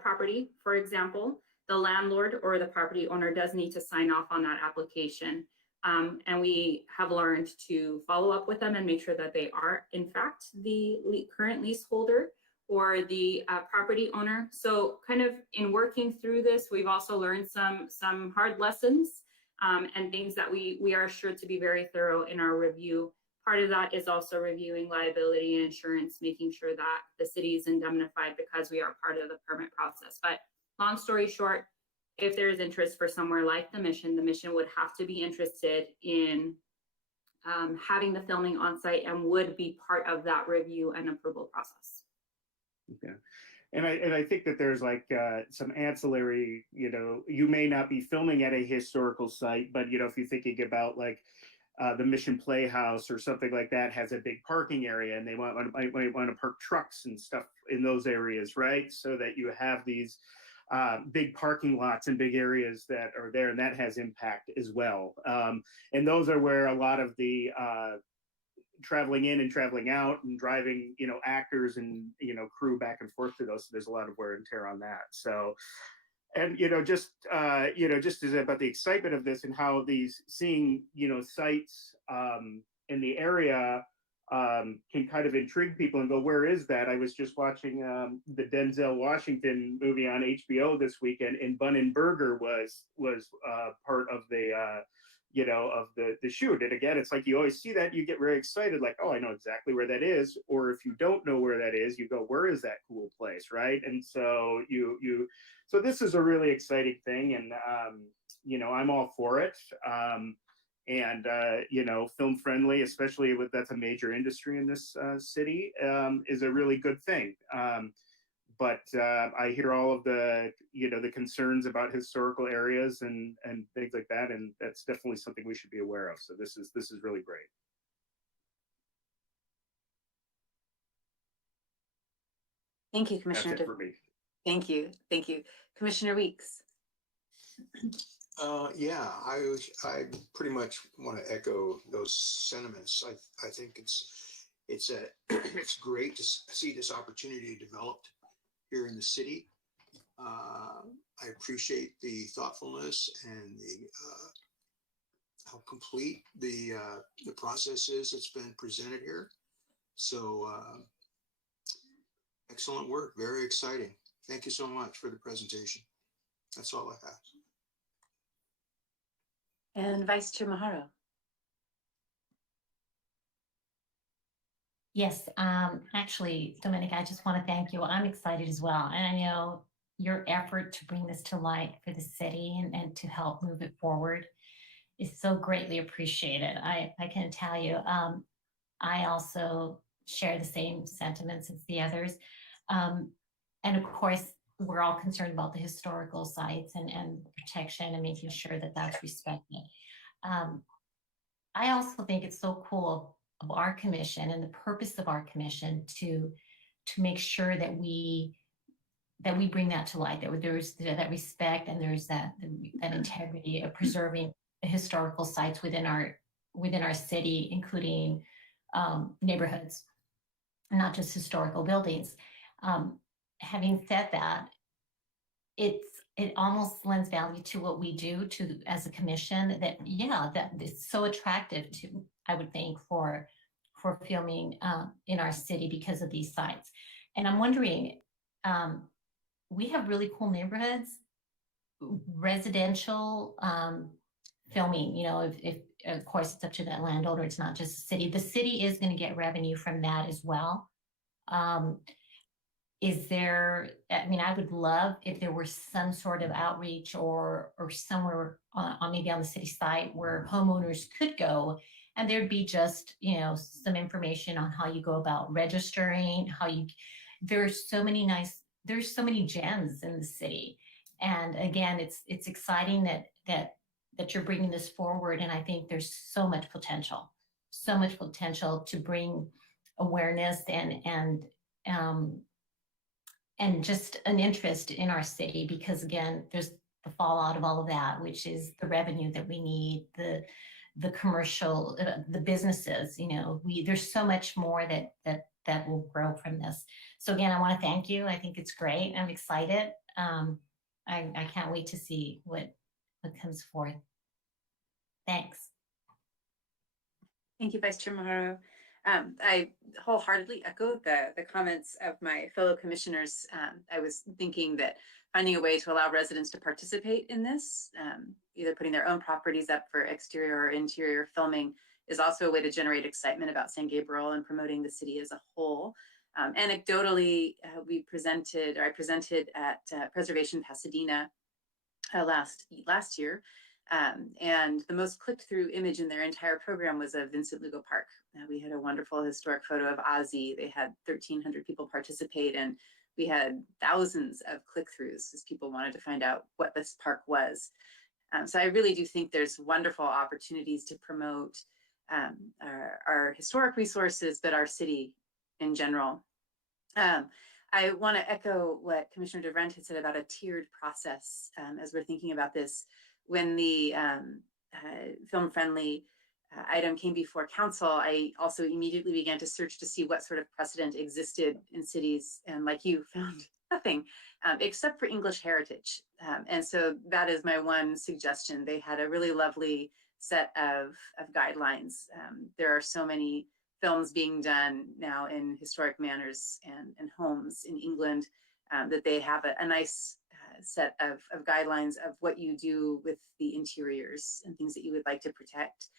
property, for example, the landlord or the property owner does need to sign off on that application. And we have learned to follow up with them and make sure that they are, in fact, the current leaseholder or the property owner. So kind of in working through this, we've also learned some hard lessons and things that we are assured to be very thorough in our review. Part of that is also reviewing liability and insurance, making sure that the city is indemnified because we are part of the permit process. But long story short, if there is interest for somewhere like the mission would have to be interested in having the filming on site and would be part of that review and approval process. Okay. And I think that there's like some ancillary, you may not be filming at a historical site, but if you're thinking about like the Mission Playhouse or something like that has a big parking area, and they might want to park trucks and stuff in those areas, right? So that you have these big parking lots and big areas that are there, and that has impact as well. And those are where a lot of the traveling in and traveling out and driving, actors and, crew back and forth to those. So there's a lot of wear and tear on that. So, and, just as about the excitement of this and how these seeing, sites in the area can kind of intrigue people and go, where is that? I was just watching the Denzel Washington movie on HBO this weekend, and Bun and Burger was part of the of the shoot. And again, it's like you always see that, you get very excited, like, oh, I know exactly where that is. Or if you don't know where that is, you go, where is that cool place, right? And so so this is a really exciting thing, and I'm all for it. And film friendly, especially with that's a major industry in this city, is a really good thing. But I hear all of the the concerns about historical areas and things like that, and that's definitely something we should be aware of. So this is really great. Thank you, Commissioner. That's it for me. Thank you, Commissioner Weeks. Yeah, I pretty much want to echo those sentiments. I think it's great to see this opportunity developed here in the city. I appreciate the thoughtfulness and how complete the process is that's been presented here. So excellent work, very exciting. Thank you so much for the presentation. That's all I have. And Vice Chair Maharo. Yes, actually, Dominic, I just want to thank you. I'm excited as well. And I know your effort to bring this to light for the city and to help move it forward is so greatly appreciated. I can tell you, I also share the same sentiments as the others. And of course, we're all concerned about the historical sites and protection and making sure that that's respected. I also think it's so cool of our commission and the purpose of our commission to make sure that we bring that to light, that there's that respect and there's that integrity of preserving the historical sites within our city, including neighborhoods, not just historical buildings. Having said that, it almost lends value to what we do as a commission, that it's so attractive to, I would think, for filming in our city because of these sites. And I'm wondering, we have really cool neighborhoods, residential filming, if of course it's up to that landowner, it's not just the city. The city is going to get revenue from that as well. Is there, I would love if there were some sort of outreach or somewhere on maybe on the city site where homeowners could go, and there'd be just, some information on how you go about registering, there's so many gems in the city. And again, it's exciting that you're bringing this forward. And I think there's so much potential to bring awareness and just an interest in our city, because again, there's the fallout of all of that, which is the revenue that we need, the commercial, the businesses, there's so much more that will grow from this. So again, I want to thank you. I think it's great. I'm excited. I can't wait to see what comes forth. Thanks. Thank you, Vice Chair Maharo. I wholeheartedly echo the comments of my fellow commissioners. I was thinking that finding a way to allow residents to participate in this, either putting their own properties up for exterior or interior filming, is also a way to generate excitement about San Gabriel and promoting the city as a whole. Anecdotally, I presented at Preservation Pasadena last year. And the most clicked through image in their entire program was of Vincent Lugo Park. We had a wonderful historic photo of Ozzy. They had 1,300 people participate, and we had thousands of click throughs as people wanted to find out what this park was. So I really do think there's wonderful opportunities to promote our historic resources, but our city in general. I want to echo what Commissioner DeVrent had said about a tiered process as we're thinking about this. When the film-friendly item came before council, I also immediately began to search to see what sort of precedent existed in cities, and like you, found nothing except for English heritage. And so that is my one suggestion. They had a really lovely set of guidelines. There are so many films being done now in historic manors and homes in England that they have a nice set of guidelines of what you do with the interiors and things that you would like to protect.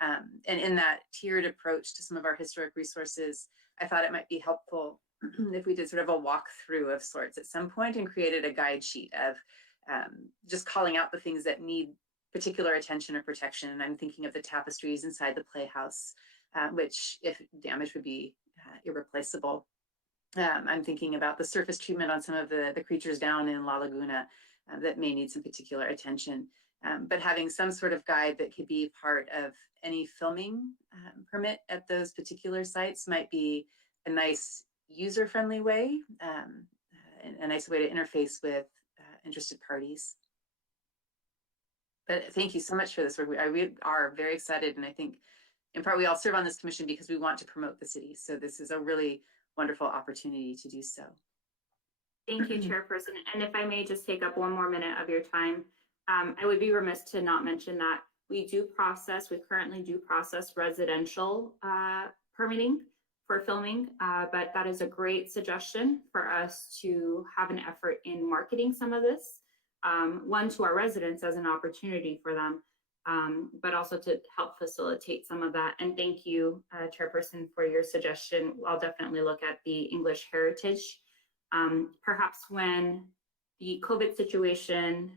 And in that tiered approach to some of our historic resources, I thought it might be helpful if we did sort of a walkthrough of sorts at some point and created a guide sheet of just calling out the things that need particular attention or protection. And I'm thinking of the tapestries inside the playhouse, which, if damaged, would be irreplaceable. I'm thinking about the surface treatment on some of the creatures down in La Laguna that may need some particular attention. But having some sort of guide that could be part of any filming permit at those particular sites might be a nice user-friendly way, a nice way to interface with interested parties. But thank you so much for this work. We are very excited, and I think in part we all serve on this commission because we want to promote the city. So this is a really wonderful opportunity to do so. Thank you, Chairperson. And if I may just take up one more minute of your time, I would be remiss to not mention that we currently do process residential permitting for filming, but that is a great suggestion for us to have an effort in marketing some of this, one, to our residents as an opportunity for them, but also to help facilitate some of that. And thank you, Chairperson, for your suggestion. I'll definitely look at the English heritage. Perhaps when the COVID situation,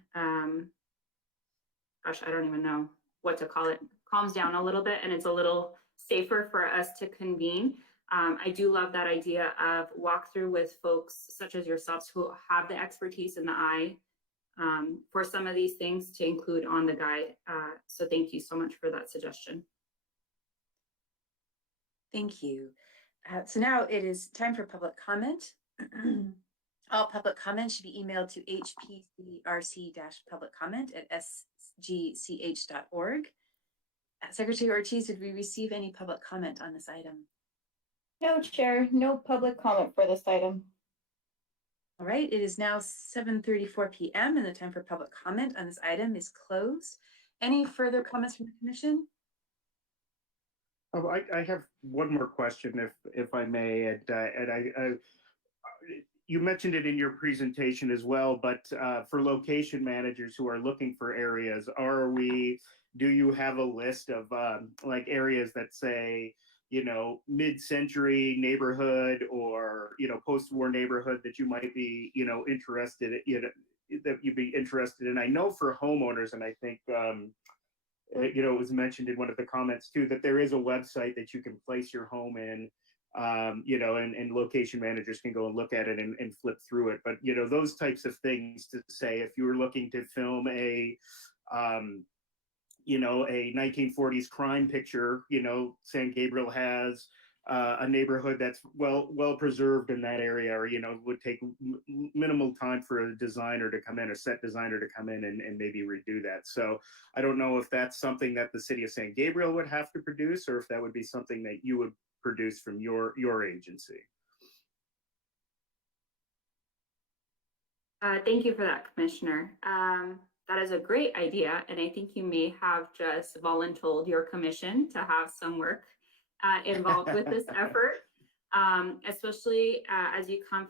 gosh, I don't even know what to call it, calms down a little bit and it's a little safer for us to convene. I do love that idea of walkthrough with folks such as yourselves who have the expertise and the eye for some of these things to include on the guide. So thank you so much for that suggestion. Thank you. So now it is time for public comment. All public comments should be emailed to hpcrc-publiccomment@sgch.org. Secretary Ortiz, did we receive any public comment on this item? No, Chair, no public comment for this item. All right, it is now 7:34 p.m. and the time for public comment on this item is closed. Any further comments from the commission? Oh, I have one more question, if I may, and you mentioned it in your presentation as well, but for location managers who are looking for areas, do you have a list of like areas that say, you know, mid-century neighborhood or, you know, post-war neighborhood that you might be, you know, interested in, you know, that you'd be interested in? I know for homeowners, and I think, you know, it was mentioned in one of the comments too, that there is a website that you can place your home in, you know, and location managers can go and look at it and flip through it. But, you know, those types of things to say, if you were looking to film you know, a 1940s crime picture, you know, San Gabriel has a neighborhood that's well preserved in that area, or, you know, would take minimal time for a designer to come in, a set designer to come in and maybe redo that. So I don't know if that's something that the city of San Gabriel would have to produce, or if that would be something that you would produce from your agency. Thank you for that, Commissioner. that is a great idea. And I think you may have just voluntold your commission to have some work involved with this effort. Especially as you come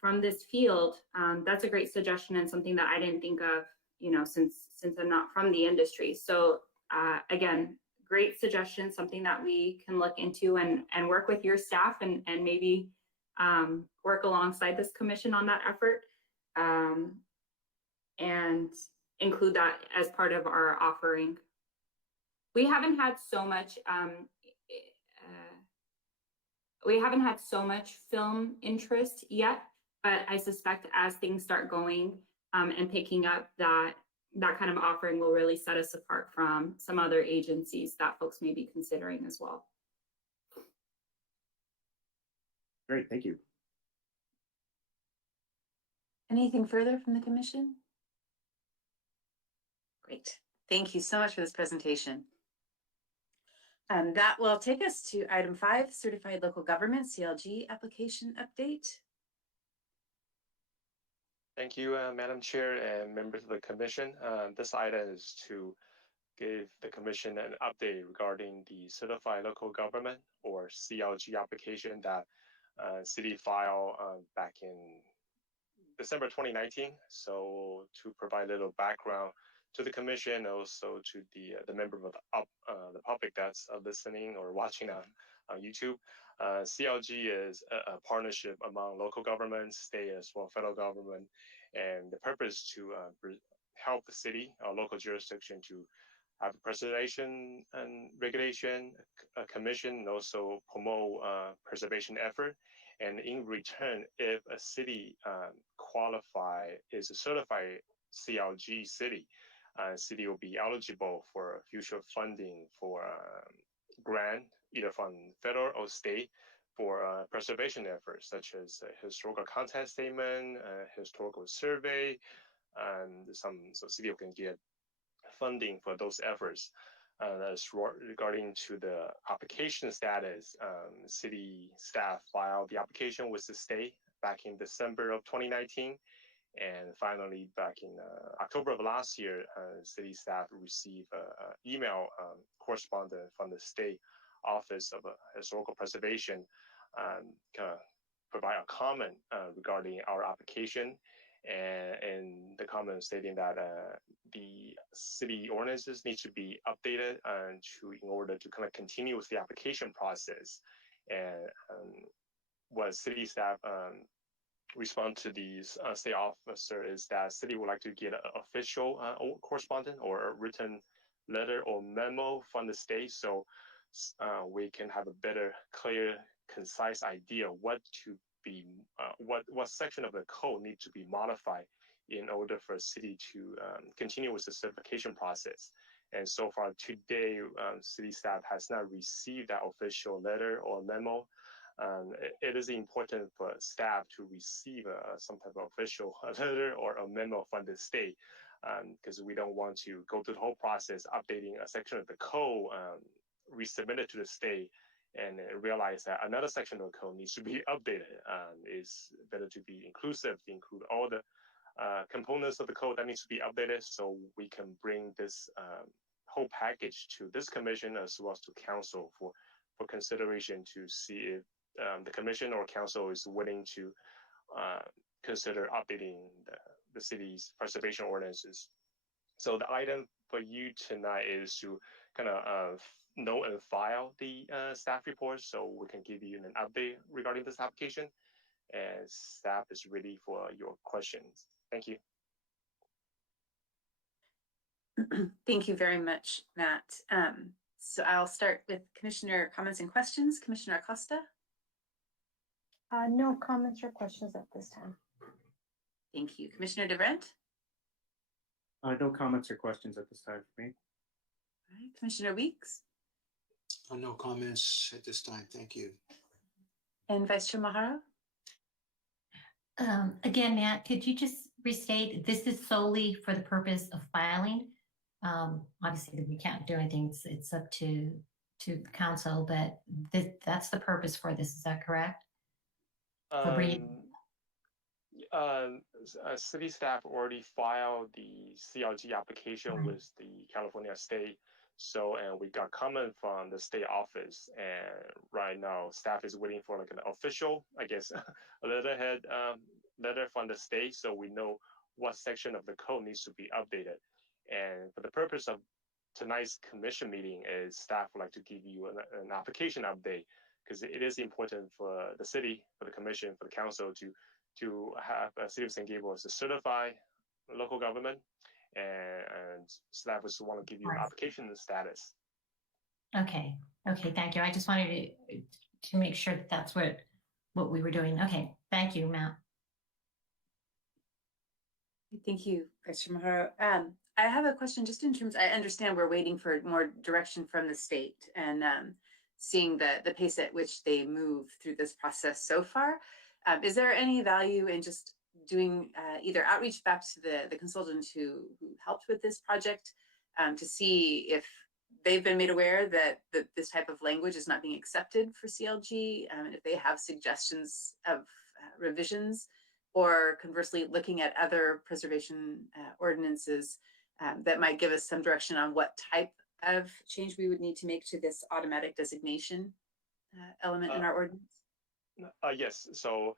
from this field. That's a great suggestion and something that I didn't think of, you know, since I'm not from the industry. So again, great suggestion, something that we can look into and work with your staff and maybe work alongside this commission on that effort and include that as part of our offering. We haven't had so much film interest yet, but I suspect as things start going and picking up, that kind of offering will really set us apart from some other agencies that folks may be considering as well. Great, thank you. Anything further from the commission? Great. Thank you so much for this presentation. That will take us to item 5, Certified Local Government, CLG application update. Thank you, Madam Chair and members of the Commission. This item is to give the Commission an update regarding the Certified Local Government or CLG application that City filed back in December 2019. So to provide a little background to the Commission, also to the member of the public that's listening or watching on YouTube. CLG is a partnership among local governments, state as well federal government, and the purpose to help the city or local jurisdiction to have preservation and regulation, commission, and also promote preservation effort. And in return, if a city is a certified CLG city, city will be eligible for future funding for grant, either from federal or state, for preservation efforts such as a historical content statement, historical survey, and so city can get funding for those efforts. As regarding to the application status, city staff filed the application with the state back in December of 2019. And finally, back in October of last year, city staff received an email correspondence from the State Office of Historical Preservation, provide a comment regarding our application, and the comment stating that the city ordinances need to be updated in order to kind of continue with the application process. And what city staff respond to these state officer is that city would like to get an official correspondence or a written letter or memo from the state, so we can have a better, clear, concise idea what section of the code needs to be modified in order for a city to continue with the certification process. And so far today, city staff has not received that official letter or memo. It is important for staff to receive some type of official letter or a memo from the state, because we don't want to go through the whole process updating a section of the code, resubmit it to the state, and realize that another section of the code needs to be updated. It's better to be inclusive, to include all the components of the code that needs to be updated, so we can bring this whole package to this commission as well as to council for consideration, to see if the commission or council is willing to consider updating the city's preservation ordinances. So the item for you tonight is to kind of note and file the staff report, so we can give you an update regarding this application, and staff is ready for your questions. Thank you. Thank you very much, Matt. So I'll start with Commissioner comments and questions. Commissioner Acosta? No comments or questions at this time. Thank you. Commissioner DeVrent? No comments or questions at this time for me. All right. Commissioner Weeks? No comments at this time. Thank you. And Vice Chair Mahara? Again, Matt, could you just restate, this is solely for the purpose of filing? Obviously, we can't do anything. It's up to the council, but that's the purpose for this. Is that correct? City staff already filed the CLG application with the California State. So, and we got comment from the state office, and right now staff is waiting for like an official, I guess, a letterhead letter from the state, so we know what section of the code needs to be updated. And for the purpose of tonight's commission meeting, is staff would like to give you an application update, because it is important for the city, for the commission, for the council to have a City of San Gabriel as a certified local government, and staff just want to give you an application status. Okay, okay, thank you. I just wanted to make sure that that's what we were doing. Okay, thank you, Matt. Thank you, Vice Chair Mccrory. I have a question just in terms, I understand we're waiting for more direction from the state and seeing the pace at which they move through this process so far. Is there any value in just doing either outreach back to the consultant who helped with this project to see if they've been made aware that this type of language is not being accepted for CLG, and if they have suggestions of revisions, or conversely looking at other preservation ordinances that might give us some direction on what type of change we would need to make to this automatic designation element in our ordinance? Yes, so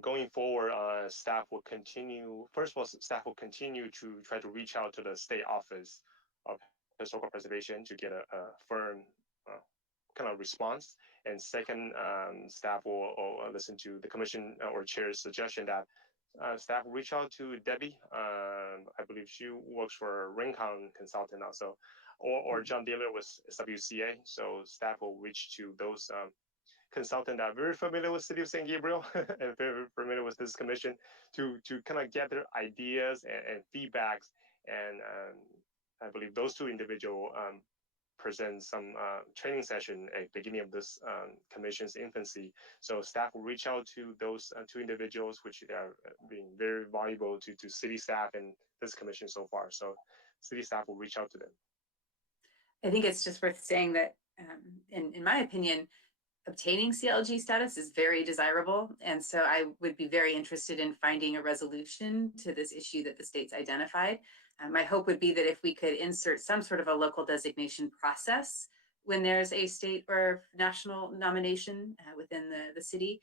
going forward, staff will continue, first of all, staff will continue to try to reach out to the state office of historical preservation to get a firm kind of response. And second, staff will listen to the commission or chair's suggestion that staff will reach out to Debbie. I believe she works for Rincon Consultant also, or John Dealer with SWCA. So staff will reach to those consultants that are very familiar with City of San Gabriel and very familiar with this commission to kind of get their ideas and feedbacks. And I believe those two individuals present some training session at the beginning of this commission's infancy. So staff will reach out to those two individuals, which are being very valuable to city staff and this commission so far. So city staff will reach out to them. I think it's just worth saying that, in my opinion, obtaining CLG status is very desirable. And so I would be very interested in finding a resolution to this issue that the state's identified. My hope would be that if we could insert some sort of a local designation process when there's a state or national nomination within the city,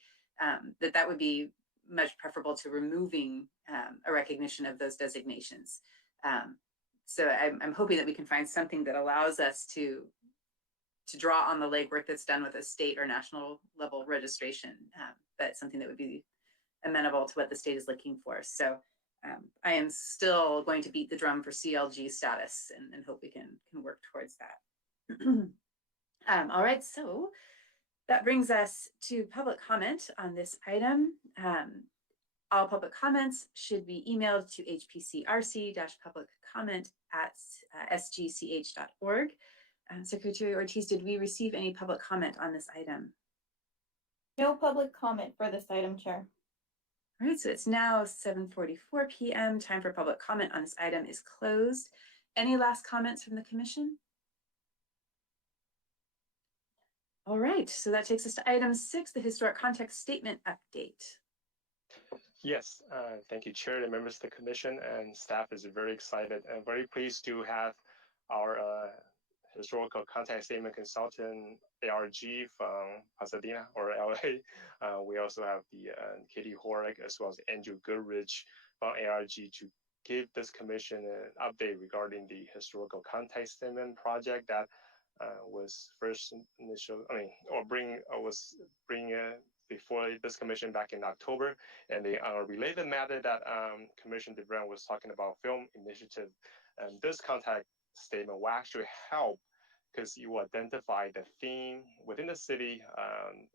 that would be much preferable to removing a recognition of those designations. So I'm hoping that we can find something that allows us to draw on the legwork that's done with a state or national level registration, but something that would be amenable to what the state is looking for. So I am still going to beat the drum for CLG status and hope we can work towards that. All right, so that brings us to public comment on this item. All public comments should be emailed to hpcrc-publiccomment@sgch.org. Secretary Ortiz, did we receive any public comment on this item? No public comment for this item, Chair. All right, so it's now 7:44 p.m. Time for public comment on this item is closed. Any last comments from the commission? All right, so that takes us to item 6, the historic context statement update. Yes, thank you, Chair and members of the commission, and staff is very excited and very pleased to have our historical context statement consultant, ARG from Pasadena or LA. We also have the Katie Horick as well as Andrew Goodrich from ARG to give this commission an update regarding the historical context statement project that was first before this commission back in October, and the related matter that Commissioner DeBrand was talking about, film initiative. And this context statement will actually help because you will identify the theme within the city,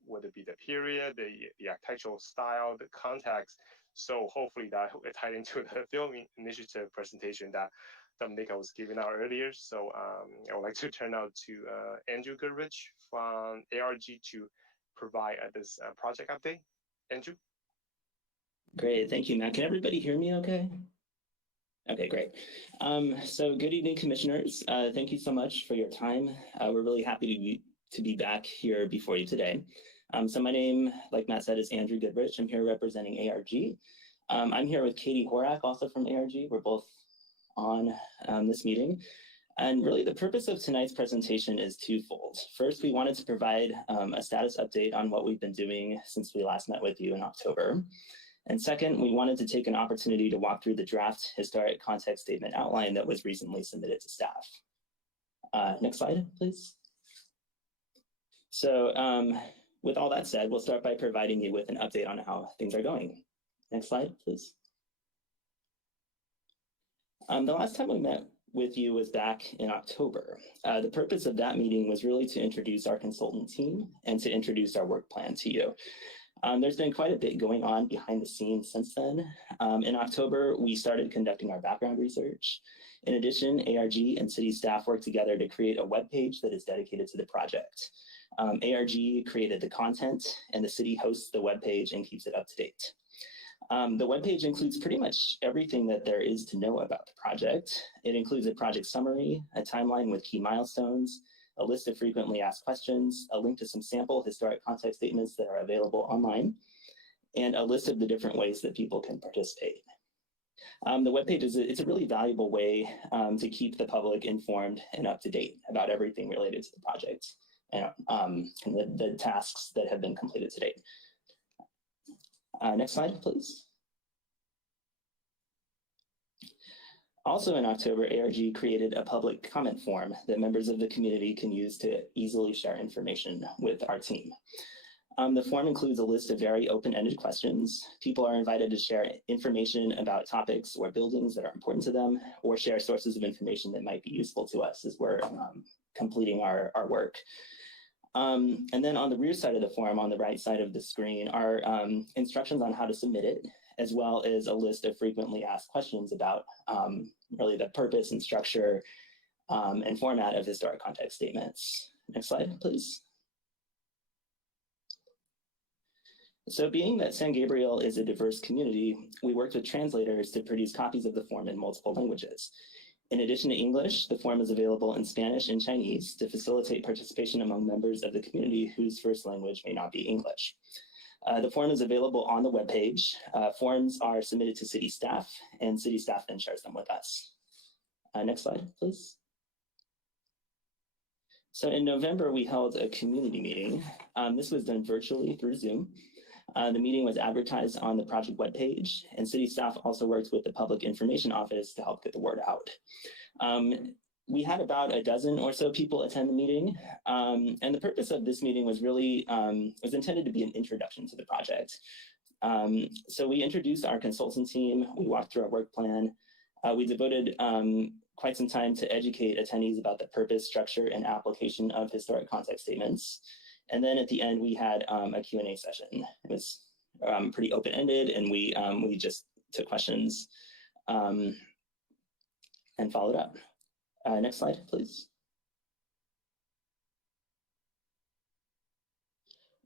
whether it be the period, the architectural style, the context. So hopefully that will tie into the film initiative presentation that Dominica was giving out earlier. So I would like to turn out to Andrew Goodrich from ARG to provide this project update. Andrew? Great, thank you, Matt. Can everybody hear me okay? Okay, great. So good evening, commissioners. Thank you so much for your time. We're really happy to be back here before you today. So my name, like Matt said, is Andrew Goodrich. I'm here representing ARG. I'm here with Katie Horak, also from ARG. We're both on this meeting. And really the purpose of tonight's presentation is twofold. First, we wanted to provide a status update on what we've been doing since we last met with you in October. And second, we wanted to take an opportunity to walk through the draft historic context statement outline that was recently submitted to staff. Next slide, please. So with all that said, we'll start by providing you with an update on how things are going. Next slide, please. The last time we met with you was back in October. The purpose of that meeting was really to introduce our consultant team and to introduce our work plan to you. There's been quite a bit going on behind the scenes since then. In October, we started conducting our background research. In addition, ARG and city staff worked together to create a web page that is dedicated to the project. ARG created the content, and the city hosts the web page and keeps it up to date. The webpage includes pretty much everything that there is to know about the project. It includes a project summary, a timeline with key milestones, a list of frequently asked questions, a link to some sample historic context statements that are available online, and a list of the different ways that people can participate. The webpage it's a really valuable way to keep the public informed and up to date about everything related to the project and the tasks that have been completed to date. Next slide, please. Also in October, ARG created a public comment form that members of the community can use to easily share information with our team. The form includes a list of very open-ended questions. People are invited to share information about topics or buildings that are important to them, or share sources of information that might be useful to us as we're completing our work. And then on the rear side of the form, on the right side of the screen, are instructions on how to submit it, as well as a list of frequently asked questions about really the purpose and structure and format of historic context statements. Next slide, please. So being that San Gabriel is a diverse community, we worked with translators to produce copies of the form in multiple languages. In addition to English, the form is available in Spanish and Chinese to facilitate participation among members of the community whose first language may not be English. The form is available on the webpage. Forms are submitted to city staff, and city staff then shares them with us. Next slide, please. So in November, we held a community meeting. This was done virtually through Zoom. The meeting was advertised on the project webpage, and city staff also worked with the Public Information Office to help get the word out. We had about a dozen or so people attend the meeting, and the purpose of this meeting was really was intended to be an introduction to the project. So we introduced our consultant team, we walked through our work plan, we devoted quite some time to educate attendees about the purpose, structure, and application of historic context statements. And then at the end, we had a Q&A session. It was pretty open-ended, and we just took questions and followed up. Next slide, please.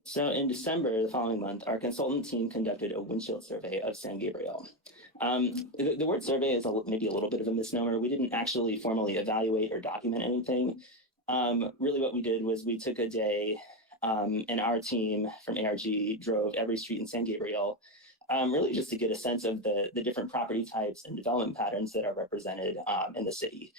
So in December, the following month, our consultant team conducted a windshield survey of San Gabriel. The word survey is maybe a little bit of a misnomer. We didn't actually formally evaluate or document anything. Really what we did was we took a day and our team from ARG drove every street in San Gabriel, really just to get a sense of the different property types and development patterns that are represented in the city.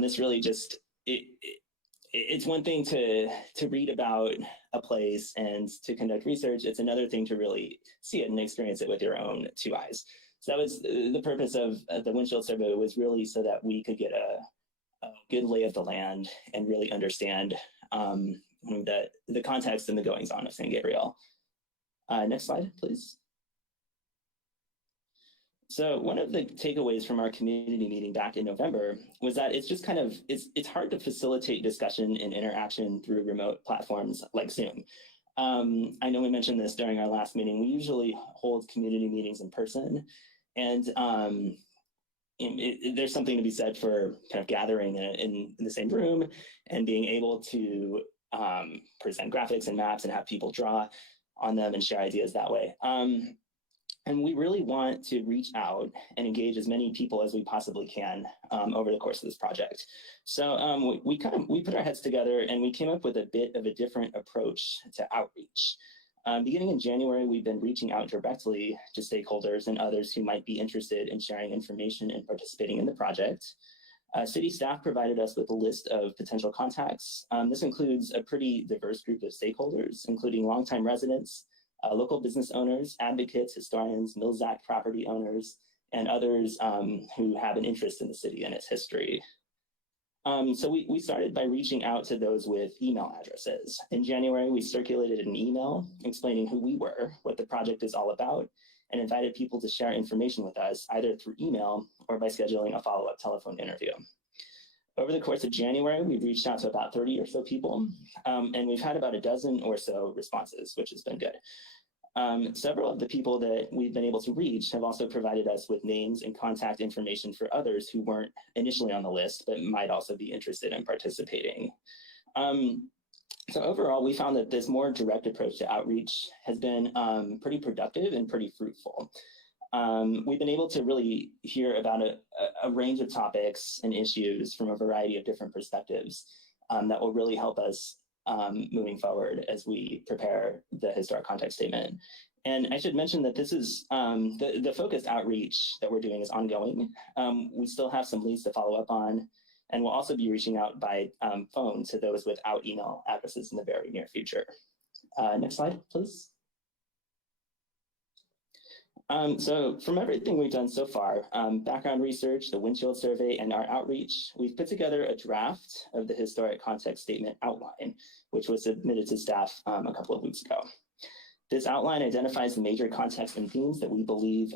This really just, it's one thing to read about a place and to conduct research. It's another thing to really see it and experience it with your own two eyes. So that was the purpose of the windshield survey, was really so that we could get a good lay of the land and really understand the context and the goings on of San Gabriel. Next slide, please. So one of the takeaways from our community meeting back in November was that it's just kind of, it's hard to facilitate discussion and interaction through remote platforms like Zoom. I know we mentioned this during our last meeting. We usually hold community meetings in person, and there's something to be said for kind of gathering in the same room and being able to present graphics and maps and have people draw on them and share ideas that way. And we really want to reach out and engage as many people as we possibly can over the course of this project. So we put our heads together and we came up with a bit of a different approach to outreach. Beginning in January, we've been reaching out directly to stakeholders and others who might be interested in sharing information and participating in the project. City staff provided us with a list of potential contacts. This includes a pretty diverse group of stakeholders, including longtime residents, local business owners, advocates, historians, Mills Act property owners, and others who have an interest in the city and its history. So we started by reaching out to those with email addresses. In January, we circulated an email explaining who we were, what the project is all about, and invited people to share information with us, either through email or by scheduling a follow-up telephone interview. Over the course of January, we've reached out to about 30 or so people, and we've had about a dozen or so responses, which has been good. Several of the people that we've been able to reach have also provided us with names and contact information for others who weren't initially on the list, but might also be interested in participating. So overall, we found that this more direct approach to outreach has been pretty productive and pretty fruitful. We've been able to really hear about a range of topics and issues from a variety of different perspectives that will really help us moving forward as we prepare the historic context statement. And I should mention that this is the focused outreach that we're doing is ongoing. We still have some leads to follow up on, and we'll also be reaching out by phone to those without email addresses in the very near future. Next slide, please. So from everything we've done so far, background research, the Windshield survey, and our outreach, we've put together a draft of the historic context statement outline, which was submitted to staff a couple of weeks ago. This outline identifies the major context and themes that we believe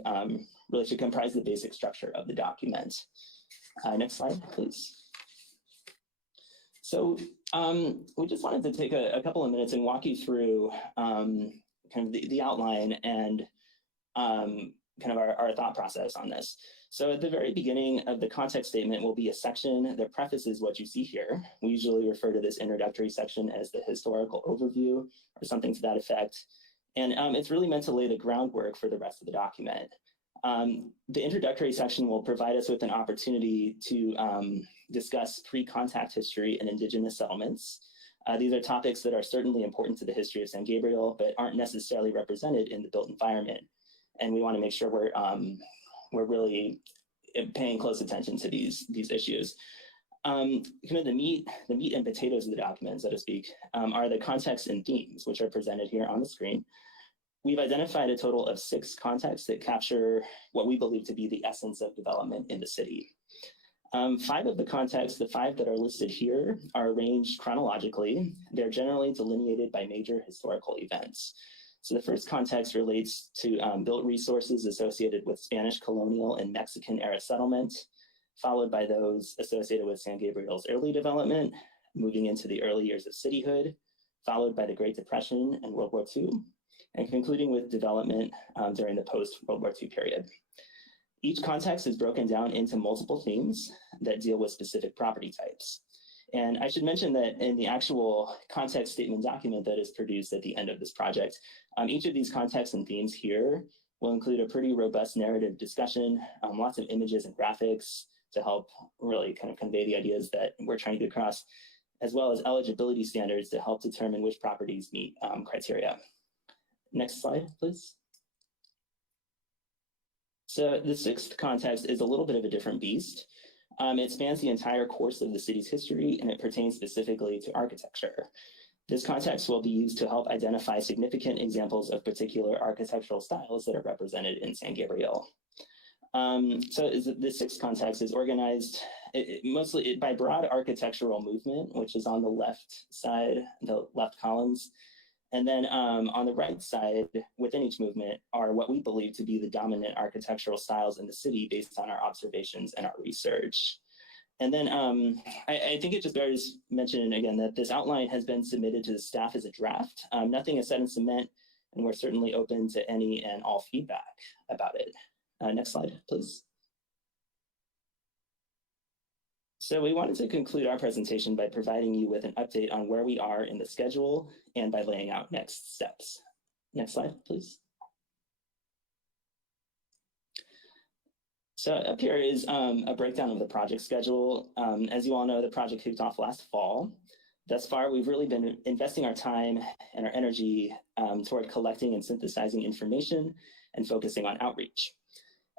really should comprise the basic structure of the document. Next slide, please. So we just wanted to take a couple of minutes and walk you through kind of the outline and kind of our thought process on this. So at the very beginning of the context statement will be a section that prefaces what you see here. We usually refer to this introductory section as the historical overview or something to that effect. And it's really meant to lay the groundwork for the rest of the document. The introductory section will provide us with an opportunity to discuss pre-contact history and Indigenous settlements. These are topics that are certainly important to the history of San Gabriel, but aren't necessarily represented in the built environment. And we want to make sure we're really paying close attention to these issues. Kind of the meat and potatoes of the document, so to speak, are the contexts and themes, which are presented here on the screen. We've identified a total of 6 contexts that capture what we believe to be the essence of development in the city. 5 of the contexts, the 5 that are listed here, are arranged chronologically. They're generally delineated by major historical events. So the first context relates to built resources associated with Spanish colonial and Mexican era settlement, followed by those associated with San Gabriel's early development, moving into the early years of cityhood, followed by the Great Depression and World War II, and concluding with development during the post-World War II period. Each context is broken down into multiple themes that deal with specific property types. And I should mention that in the actual context statement document that is produced at the end of this project, each of these contexts and themes here will include a pretty robust narrative discussion, lots of images and graphics to help really kind of convey the ideas that we're trying to get across, as well as eligibility standards to help determine which properties meet criteria. Next slide, please. So the 6th context is a little bit of a different beast. It spans the entire course of the city's history, and it pertains specifically to architecture. This context will be used to help identify significant examples of particular architectural styles that are represented in San Gabriel. So the 6th context is organized mostly by broad architectural movement, which is on the left side, the left columns. And then on the right side, within each movement, are what we believe to be the dominant architectural styles in the city based on our observations and our research. And then I think it just bears mentioning again that this outline has been submitted to the staff as a draft. Nothing is set in cement, and we're certainly open to any and all feedback about it. Next slide, please. So we wanted to conclude our presentation by providing you with an update on where we are in the schedule and by laying out next steps. Next slide, please. So up here is a breakdown of the project schedule. As you all know, the project kicked off last fall. Thus far, we've really been investing our time and our energy toward collecting and synthesizing information and focusing on outreach.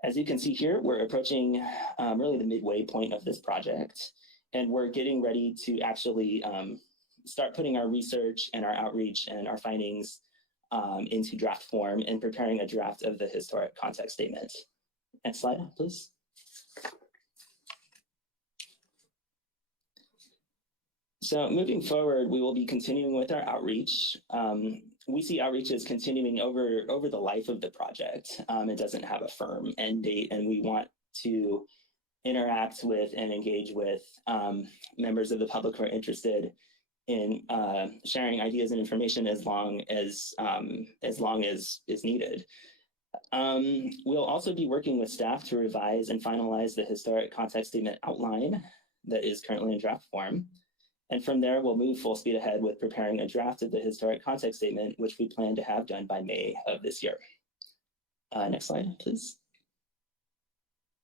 As you can see here, we're approaching really the midway point of this project, and we're getting ready to actually start putting our research and our outreach and our findings into draft form and preparing a draft of the historic context statement. Next slide, please. So moving forward, we will be continuing with our outreach. We see outreach as continuing over the life of the project. It doesn't have a firm end date, and we want to interact with and engage with members of the public who are interested in sharing ideas and information as long as is needed. We'll also be working with staff to revise and finalize the historic context statement outline that is currently in draft form. And from there, we'll move full speed ahead with preparing a draft of the historic context statement, which we plan to have done by May of this year. Next slide, please.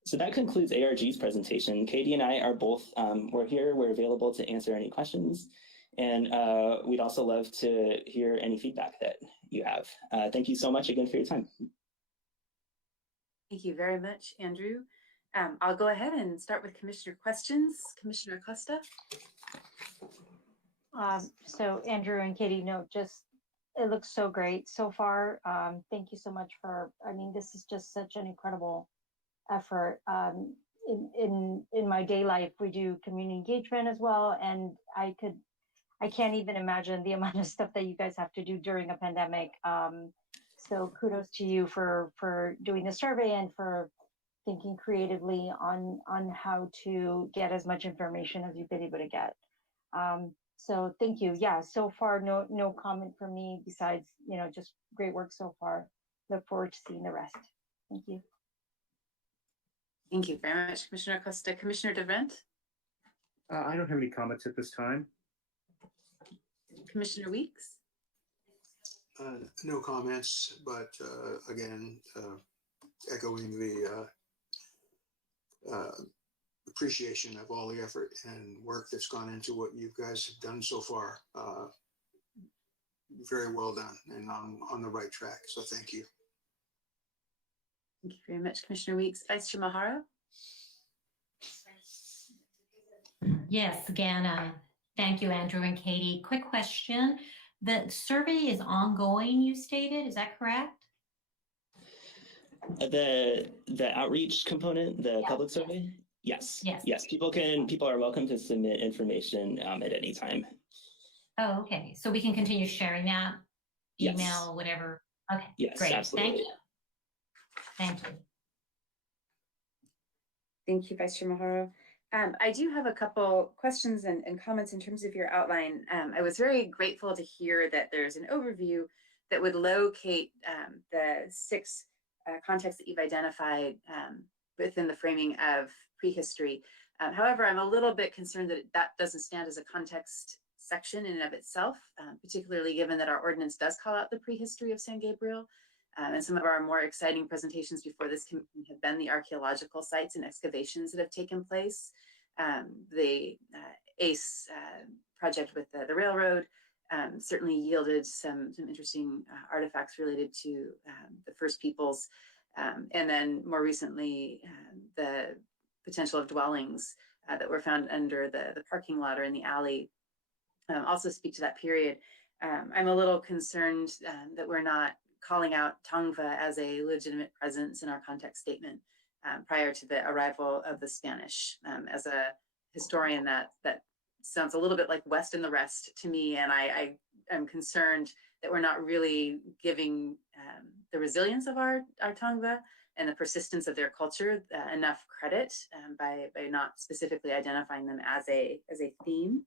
So that concludes ARG's presentation. Katie and I are both, we're here, we're available to answer any questions. And we'd also love to hear any feedback that you have. Thank you so much again for your time. Thank you very much, Andrew. I'll go ahead and start with commissioner questions. Commissioner Acosta. So Andrew and Katie, no, just, it looks so great so far. Thank you so much for, I mean, this is just such an incredible effort. In my day life, we do community engagement as well. And I can't even imagine the amount of stuff that you guys have to do during a pandemic. So kudos to you for doing the survey and for thinking creatively on how to get as much information as you've been able to get. So thank you. Yeah, so far, no comment from me besides, you know, just great work so far. Look forward to seeing the rest. Thank you. Thank you very much, Commissioner Acosta. Commissioner DeVrent. I don't have any comments at this time. Commissioner Weeks. No comments, but again, echoing the appreciation of all the effort and work that's gone into what you guys have done so far. Very well done and on the right track. So thank you. Thank you very much, Commissioner Weeks. Vice Chair Mahara. Yes, again, thank you, Andrew and Katie. Quick question. The survey is ongoing, you stated, is that correct? The outreach component, the public survey? Yes. Yes. People are welcome to submit information at any time. Oh, okay. So we can continue sharing that email, yes. Whatever. Okay. Yes, great. Absolutely. Thank you. Thank you. Thank you, Vice Chair Mahara. I do have a couple questions and comments in terms of your outline. I was very grateful to hear that there's an overview that would locate the 6 contexts that you've identified within the framing of prehistory. However, I'm a little bit concerned that that doesn't stand as a context section in and of itself, particularly given that our ordinance does call out the prehistory of San Gabriel. And some of our more exciting presentations before this have been the archaeological sites and excavations that have taken place. The ACE project with the railroad certainly yielded some interesting artifacts related to the First Peoples. And then more recently, the potential of dwellings that were found under the parking lot or in the alley also speak to that period. I'm a little concerned that we're not calling out Tongva as a legitimate presence in our context statement prior to the arrival of the Spanish. As a historian, that sounds a little bit like West and the rest to me, and I am concerned that we're not really giving the resilience of our Tongva and the persistence of their culture enough credit by not specifically identifying them as a theme.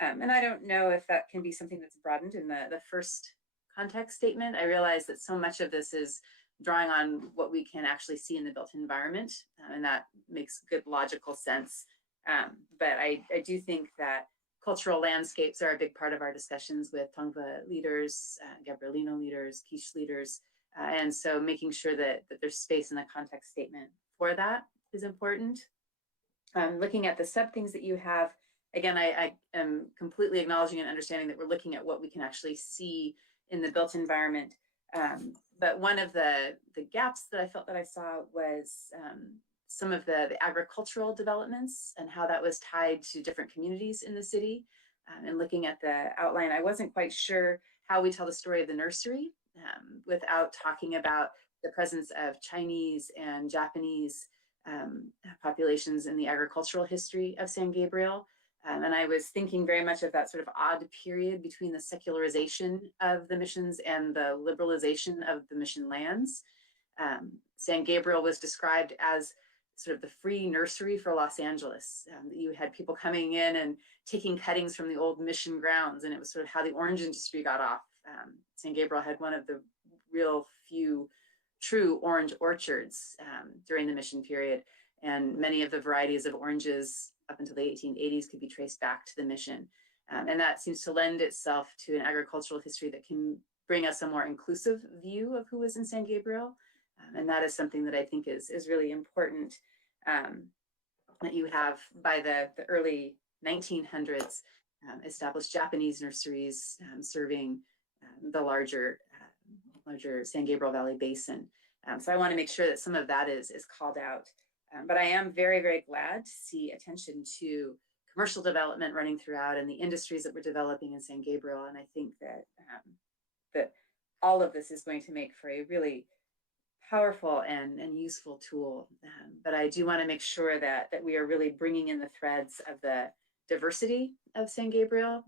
And I don't know if that can be something that's broadened in the first context statement. I realize that so much of this is drawing on what we can actually see in the built environment, and that makes good logical sense. But I do think that cultural landscapes are a big part of our discussions with Tongva leaders, Gabrielino leaders, Quiche leaders. And so making sure that there's space in the context statement for that is important. Looking at the sub things that you have, again, I am completely acknowledging and understanding that we're looking at what we can actually see in the built environment. But one of the gaps that I felt that I saw was some of the agricultural developments and how that was tied to different communities in the city. And looking at the outline, I wasn't quite sure how we tell the story of the nursery without talking about the presence of Chinese and Japanese populations in the agricultural history of San Gabriel. And I was thinking very much of that sort of odd period between the secularization of the missions and the liberalization of the mission lands. San Gabriel was described as sort of the free nursery for Los Angeles. You had people coming in and taking cuttings from the old mission grounds, and it was sort of how the orange industry got off. San Gabriel had one of the real few true orange orchards during the mission period, and many of the varieties of oranges up until the 1880s could be traced back to the mission. And that seems to lend itself to an agricultural history that can bring us a more inclusive view of who was in San Gabriel. And that is something that I think is really important, that you have by the early 1900s established Japanese nurseries serving the larger San Gabriel Valley Basin. So I want to make sure that some of that is called out. But I am very, very glad to see attention to commercial development running throughout and the industries that we're developing in San Gabriel. And I think that that all of this is going to make for a really powerful and useful tool. But I do want to make sure that we are really bringing in the threads of the diversity of San Gabriel,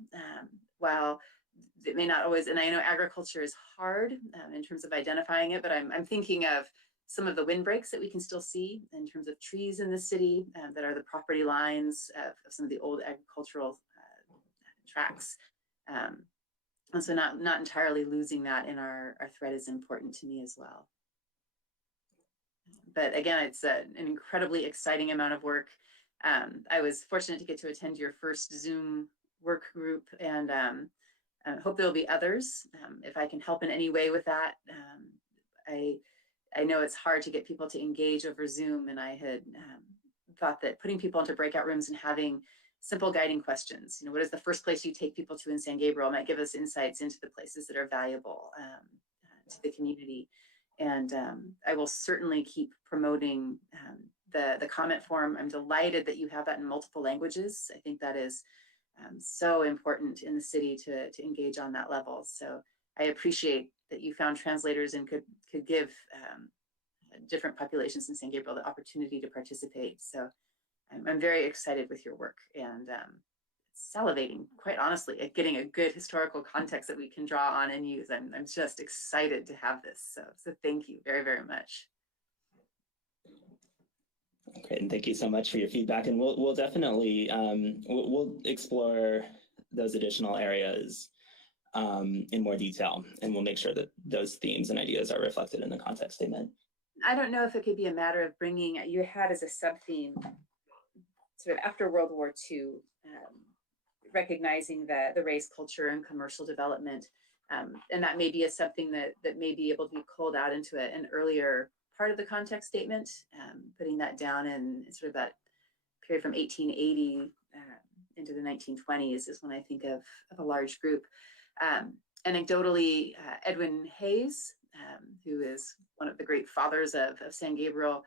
while it may not always, and I know agriculture is hard in terms of identifying it, but I'm thinking of some of the windbreaks that we can still see in terms of trees in the city that are the property lines of some of the old agricultural tracts. And so not entirely losing that in our thread is important to me as well. But again, it's an incredibly exciting amount of work. I was fortunate to get to attend your first Zoom work group, and I hope there will be others. If I can help in any way with that, I know it's hard to get people to engage over Zoom, and I had thought that putting people into breakout rooms and having simple guiding questions, what is the first place you take people to in San Gabriel, might give us insights into the places that are valuable to the community. And I will certainly keep promoting the comment form. I'm delighted that you have that in multiple languages. I think that is so important in the city to engage on that level. So I appreciate that you found translators and could give different populations in San Gabriel the opportunity to participate. So I'm very excited with your work, and salivating, quite honestly, at getting a good historical context that we can draw on and use. I'm just excited to have this. So thank you very, very much. Great, and thank you so much for your feedback. And we'll definitely we'll explore those additional areas in more detail, and we'll make sure that those themes and ideas are reflected in the context statement. I don't know if it could be a matter of bringing, you had as a sub-theme, sort of after World War II, recognizing the race, culture, and commercial development. And that may be something that may be able to be culled out into an earlier part of the context statement, putting that down in sort of that period from 1880 into the 1920s is when I think of a large group. Anecdotally, Edwin Hayes, who is one of the great fathers of San Gabriel,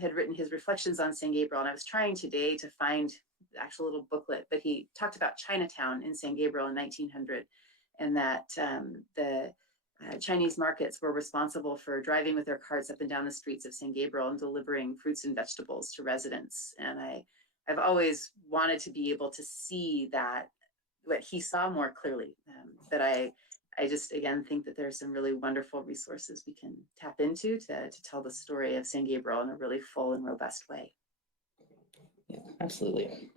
had written his reflections on San Gabriel. And I was trying today to find the actual little booklet, but he talked about Chinatown in San Gabriel in 1900, and that the Chinese markets were responsible for driving with their carts up and down the streets of San Gabriel and delivering fruits and vegetables to residents. And I've always wanted to be able to see that, what he saw more clearly. But I just, again, think that there's some really wonderful resources we can tap into to tell the story of San Gabriel in a really full and robust way. Yeah, absolutely.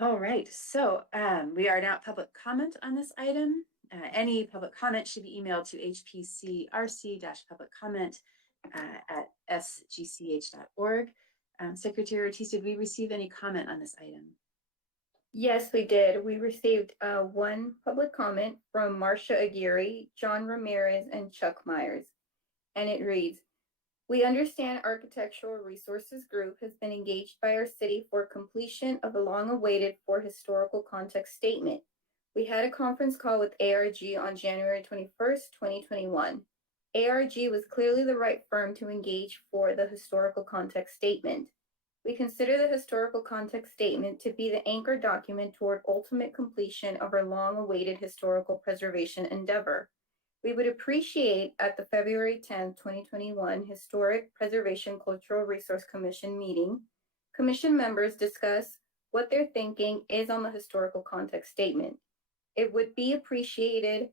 All right, so we are now at public comment on this item. Any public comment should be emailed to hpcrc-publiccomment at sgch.org. Secretary Ortiz, did we receive any comment on this item? Yes, we did. We received one public comment from Marcia Aguirre, John Ramirez, and Chuck Myers. And it reads, We understand Architectural Resources Group has been engaged by our city for completion of the long-awaited for historical context statement. We had a conference call with ARG on January 21st, 2021. ARG was clearly the right firm to engage for the historical context statement. We consider the historical context statement to be the anchor document toward ultimate completion of our long-awaited historical preservation endeavor. We would appreciate at the February 10th, 2021 Historic Preservation Cultural Resource Commission meeting, Commission members discuss what their thinking is on the historical context statement. It would be appreciated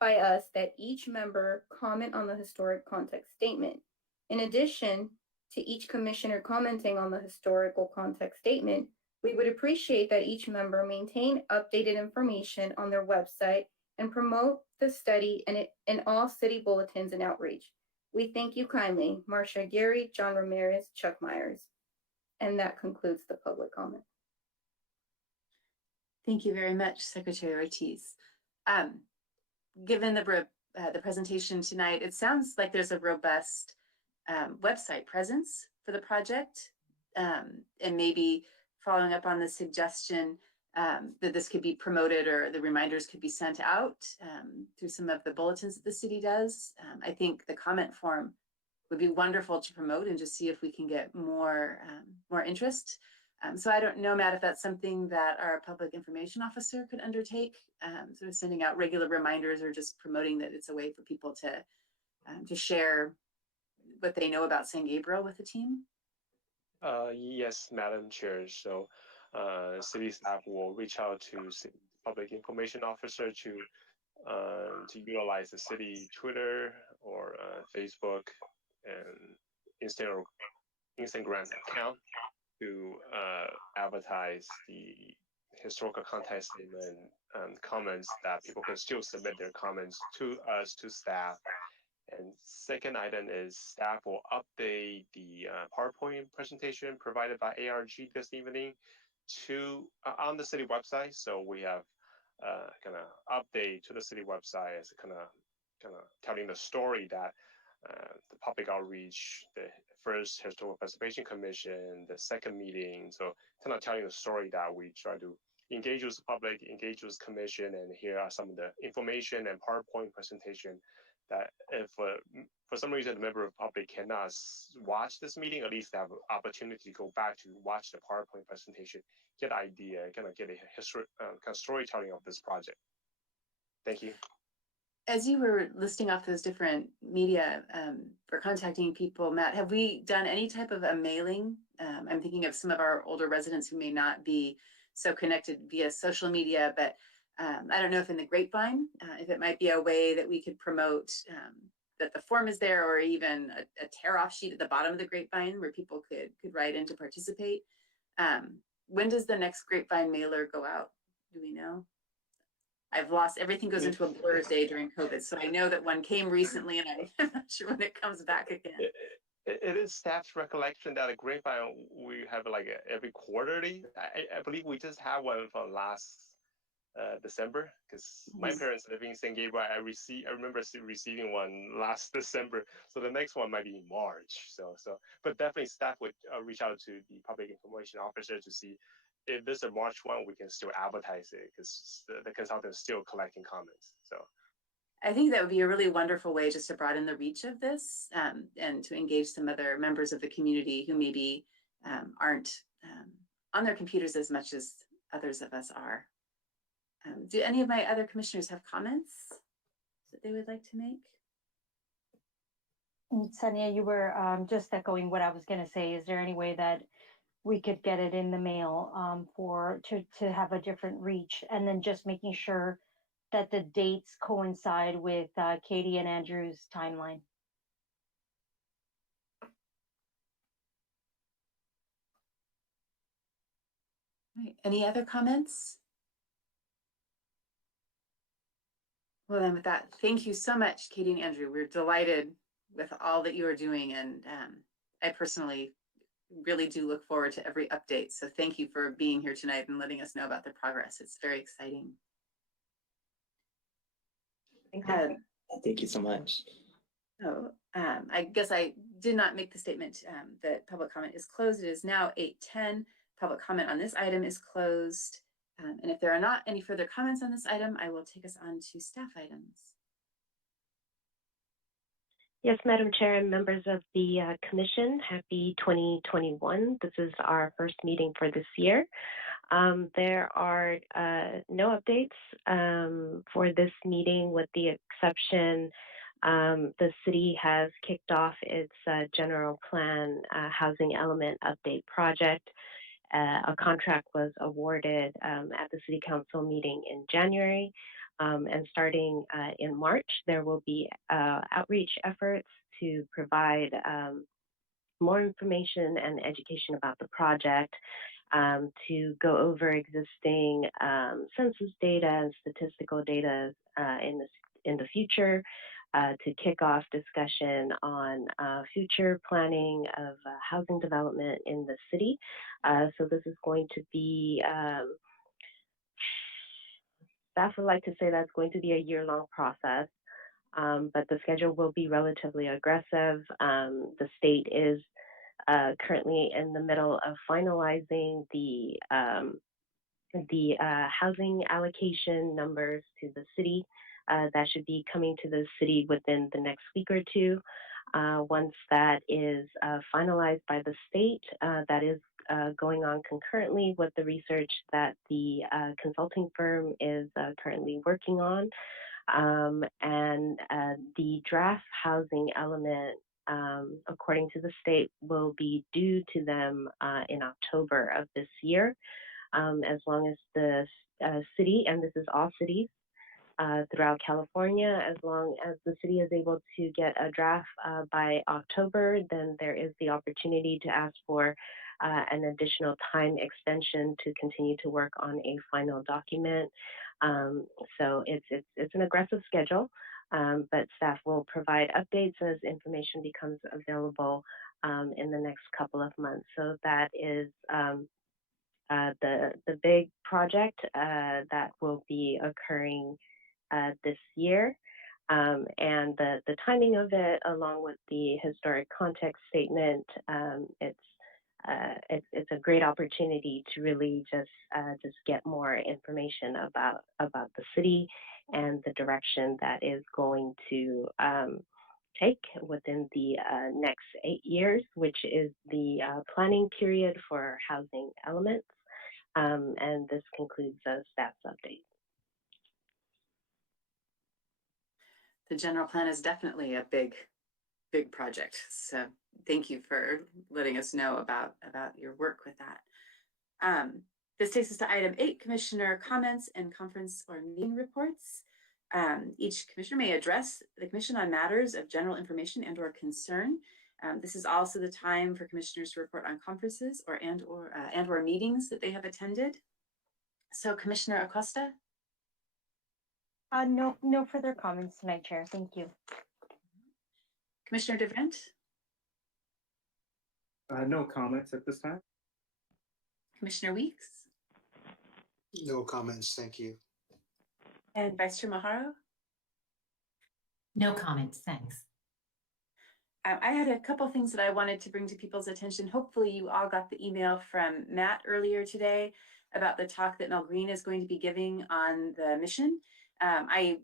by us that each member comment on the historic context statement. In addition to each commissioner commenting on the historical context statement, we would appreciate that each member maintain updated information on their website and promote the study in all city bulletins and outreach. We thank you kindly. Marcia Gary, John Ramirez, Chuck Myers. And that concludes the public comment. Thank you very much, Secretary Ortiz. Given the presentation tonight, it sounds like there's a robust website presence for the project, and maybe following up on the suggestion that this could be promoted or the reminders could be sent out through some of the bulletins that the city does. I think the comment form would be wonderful to promote and just see if we can get more interest. So I don't know, Matt, if that's something that our public information officer could undertake, sort of sending out regular reminders or just promoting that it's a way for people to share what they know about San Gabriel with the team. Yes, Madam Chair. So city staff will reach out to city public information officer to utilize the city Twitter or Facebook and Instagram account to advertise the historical context statement and comments that people can still submit their comments to us, to staff. And second item is staff will update the PowerPoint presentation provided by ARG this evening to on the city website. So we have kind of update to the city website as kind of telling the story that the public outreach, the first Historical Preservation Commission, the second meeting. So kind of telling the story that we try to engage with the public, engage with commission, and here are some of the information and PowerPoint presentation that if for some reason the member of the public cannot watch this meeting, at least they have an opportunity to go back to watch the PowerPoint presentation, get idea, kind of get a kind of storytelling of this project. Thank you. As you were listing off those different media for contacting people, Matt, have we done any type of a mailing? I'm thinking of some of our older residents who may not be so connected via social media, but I don't know if in the Grapevine, if it might be a way that we could promote that the form is there, or even a tear-off sheet at the bottom of the Grapevine where people could write in to participate. When does the next Grapevine mailer go out? Do we know? I've lost, everything goes into a blur day during COVID. So I know that one came recently and I'm not sure when it comes back again. It is staff's recollection that a Grapevine, we have like every quarterly. I believe we just had one from last December, because my parents live in San Gabriel. I remember receiving one last December. So the next one might be in March. So but definitely staff would reach out to the public information officer to see if this is a March one, we can still advertise it, because the consultant is still collecting comments. So I think that would be a really wonderful way just to broaden the reach of this and to engage some other members of the community who maybe aren't on their computers as much as others of us are. Do any of my other commissioners have comments that they would like to make? Sonia, you were just echoing what I was going to say. Is there any way that we could get it in the mail to have a different reach, and then just making sure that the dates coincide with Katie and Andrew's timeline? Right. Any other comments? Well, then with that, thank you so much, Katie and Andrew. We're delighted with all that you are doing, and I personally really do look forward to every update. So thank you for being here tonight and letting us know about the progress. It's very exciting. Thank you so much. So I guess I did not make the statement that public comment is closed. It is now 8:10. Public comment on this item is closed. And if there are not any further comments on this item, I will take us on to staff items. Yes, Madam Chair and members of the Commission, happy 2021. This is our first meeting for this year. There are no updates for this meeting, with the exception the city has kicked off its general plan housing element update project. A contract was awarded at the City Council meeting in January. And starting in March, there will be outreach efforts to provide more information and education about the project, to go over existing census data and statistical data in the future, to kick off discussion on future planning of housing development in the city. So this is going to be staff would like to say that's going to be a year-long process, but the schedule will be relatively aggressive. The state is currently in the middle of finalizing the housing allocation numbers to the city. That should be coming to the city within the next week or two. Once that is finalized by the state, that is going on concurrently with the research that the consulting firm is currently working on. And the draft housing element, according to the state, will be due to them in October of this year. As long as the city, and this is all cities throughout California, as long as the city is able to get a draft by October, then there is the opportunity to ask for an additional time extension to continue to work on a final document. So it's an aggressive schedule, but staff will provide updates as information becomes available in the next couple of months. So that is the big project that will be occurring this year. And the timing of it, along with the historic context statement, it's a great opportunity to really just get more information about the city and the direction that is going to take within the next 8 years, which is the planning period for housing elements. And this concludes the staff's update. The general plan is definitely a big project. So thank you for letting us know about your work with that. This takes us to item 8, Commissioner comments and conference or meeting reports. Each commissioner may address the commission on matters of general information and or concern. This is also the time for commissioners to report on conferences and or meetings that they have attended. So Commissioner Acosta? No further comments tonight, Chair. Thank you. Commissioner DeVrent? No comments at this time. Commissioner Weeks? No comments, thank you. And Vice Chair Maharo? No comments, thanks. I had a couple things that I wanted to bring to people's attention. Hopefully you all got the email from Matt earlier today about the talk that Mel Green is going to be giving on the mission. I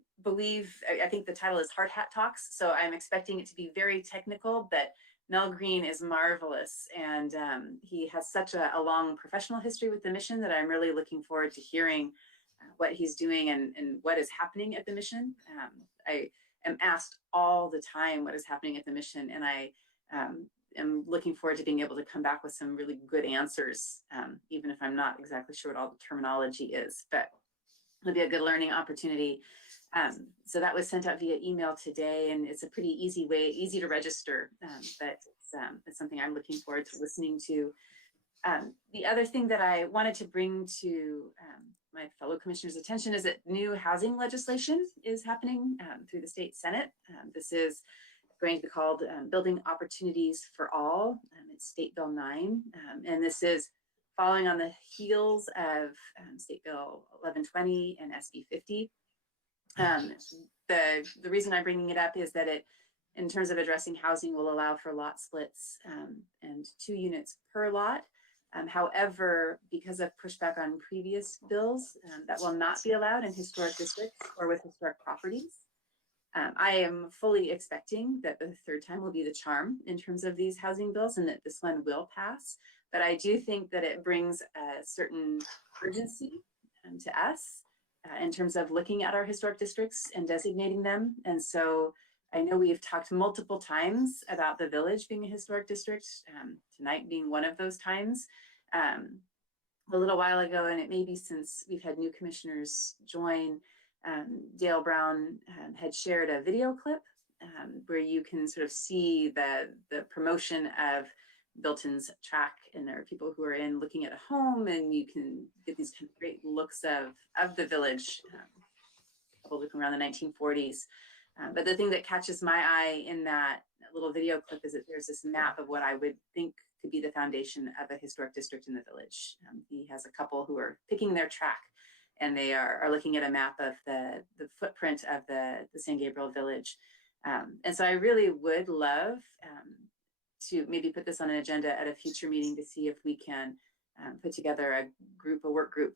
think the title is Hard Hat Talks, so I'm expecting it to be very technical, but Mel Green is marvelous, and he has such a long professional history with the mission that I'm really looking forward to hearing what he's doing and what is happening at the mission. I am asked all the time what is happening at the mission, and I am looking forward to being able to come back with some really good answers, even if I'm not exactly sure what all the terminology is, but it'll be a good learning opportunity. So that was sent out via email today, and it's a pretty easy to register, but it's something I'm looking forward to listening to. The other thing that I wanted to bring to my fellow commissioners' attention is that new housing legislation is happening through the state Senate. This is going to be called Building Opportunities for All. It's State Bill 9, and this is following on the heels of State Bill 1120 and SB 50. The reason I'm bringing it up is that it in terms of addressing housing, will allow for lot splits and 2 units per lot. However, because of pushback on previous bills, that will not be allowed in historic districts or with historic properties. I am fully expecting that the third time will be the charm in terms of these housing bills and that this one will pass. But I do think that it brings a certain urgency to us in terms of looking at our historic districts and designating them. And so I know we've talked multiple times about the village being a historic district, tonight being one of those times. A little while ago, and it may be since we've had new commissioners join, Dale Brown had shared a video clip where you can sort of see the promotion of Bilton's track, and there are people who are in looking at a home, and you can get these kind of great looks of the village, probably from around the 1940s. But the thing that catches my eye in that little video clip is that there's this map of what I would think could be the foundation of a historic district in the village. He has a couple who are picking their track, and they are looking at a map of the footprint of the San Gabriel village. And so I really would love to maybe put this on an agenda at a future meeting to see if we can put together a work group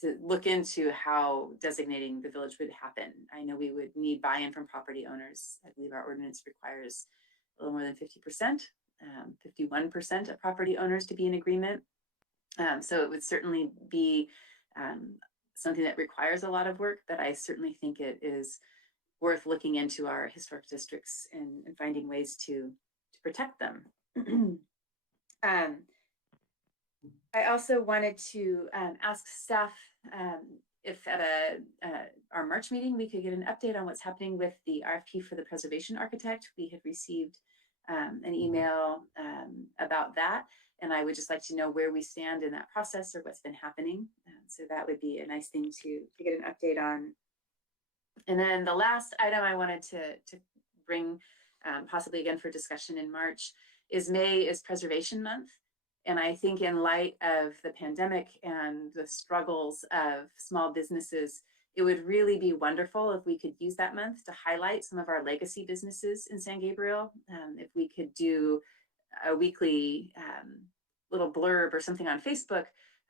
to look into how designating the village would happen. I know we would need buy-in from property owners. I believe our ordinance requires a little more than 50%, 51% of property owners to be in agreement. So it would certainly be something that requires a lot of work, but I certainly think it is worth looking into our historic districts and finding ways to protect them. I also wanted to ask staff if at our March meeting we could get an update on what's happening with the RFP for the preservation architect. We had received an email about that, and I would just like to know where we stand in that process or what's been happening. So that would be a nice thing to get an update on. And then the last item I wanted to bring possibly again for discussion in March is May is Preservation Month. And I think in light of the pandemic and the struggles of small businesses, it would really be wonderful if we could use that month to highlight some of our legacy businesses in San Gabriel. If we could do a weekly little blurb or something on Facebook,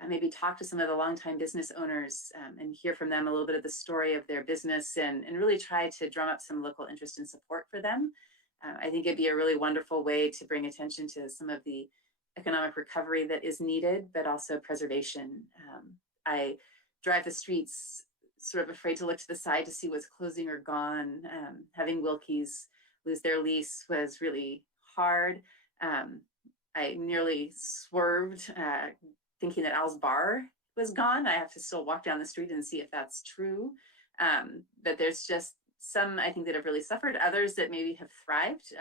maybe talk to some of the longtime business owners and hear from them a little bit of the story of their business and really try to drum up some local interest and support for them. I think it'd be a really wonderful way to bring attention to some of the economic recovery that is needed, but also preservation. I drive the streets sort of afraid to look to the side to see what's closing or gone. Having Wilkie's lose their lease was really hard. I nearly swerved thinking that Al's Bar was gone. I have to still walk down the street and see if that's true. But there's just some, I think, that have really suffered, others that maybe have thrived.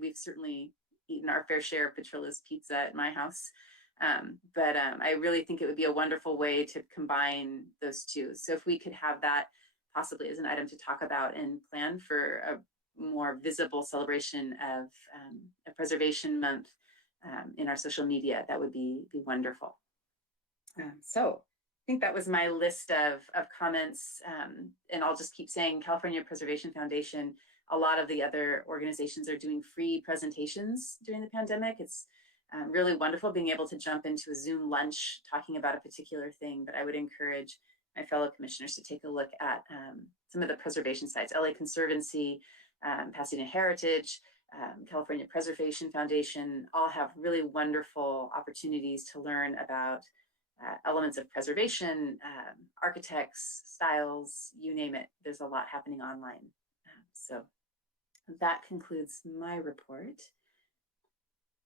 We've certainly eaten our fair share of Petrillo's pizza at my house. But I really think it would be a wonderful way to combine those two. So if we could have that possibly as an item to talk about and plan for a more visible celebration of a Preservation Month in our social media, that would be wonderful. So I think that was my list of comments. And I'll just keep saying California Preservation Foundation, a lot of the other organizations are doing free presentations during the pandemic. It's really wonderful being able to jump into a Zoom lunch talking about a particular thing, but I would encourage my fellow commissioners to take a look at some of the preservation sites. LA Conservancy, Pasadena Heritage, California Preservation Foundation, all have really wonderful opportunities to learn about elements of preservation, architects, styles, you name it. There's a lot happening online. So that concludes my report.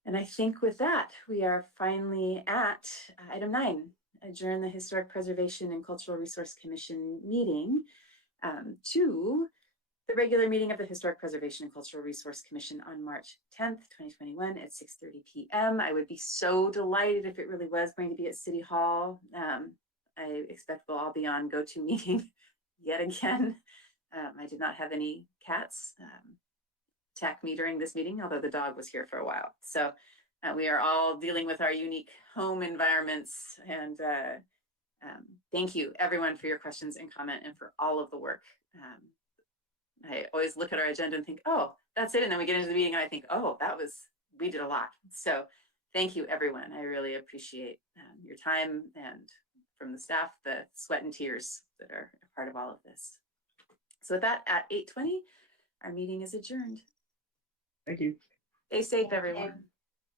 And I think with that, we are finally at item 9, adjourn the Historic Preservation and Cultural Resource Commission meeting to the regular meeting of the Historic Preservation and Cultural Resource Commission on March 10th, 2021 at 6:30 p.m. I would be so delighted if it really was going to be at City Hall. I expect we'll all be on GoToMeeting yet again. I did not have any cats attack me during this meeting, although the dog was here for a while. So we are all dealing with our unique home environments. And thank you everyone for your questions and comment and for all of the work I always look at our agenda and think, oh, that's it. And then we get into the meeting and I think, oh, we did a lot. So thank you, everyone. I really appreciate your time, and from the staff, the sweat and tears that are a part of all of this. So with that, at 8:20, our meeting is adjourned. Thank you. Stay safe, everyone.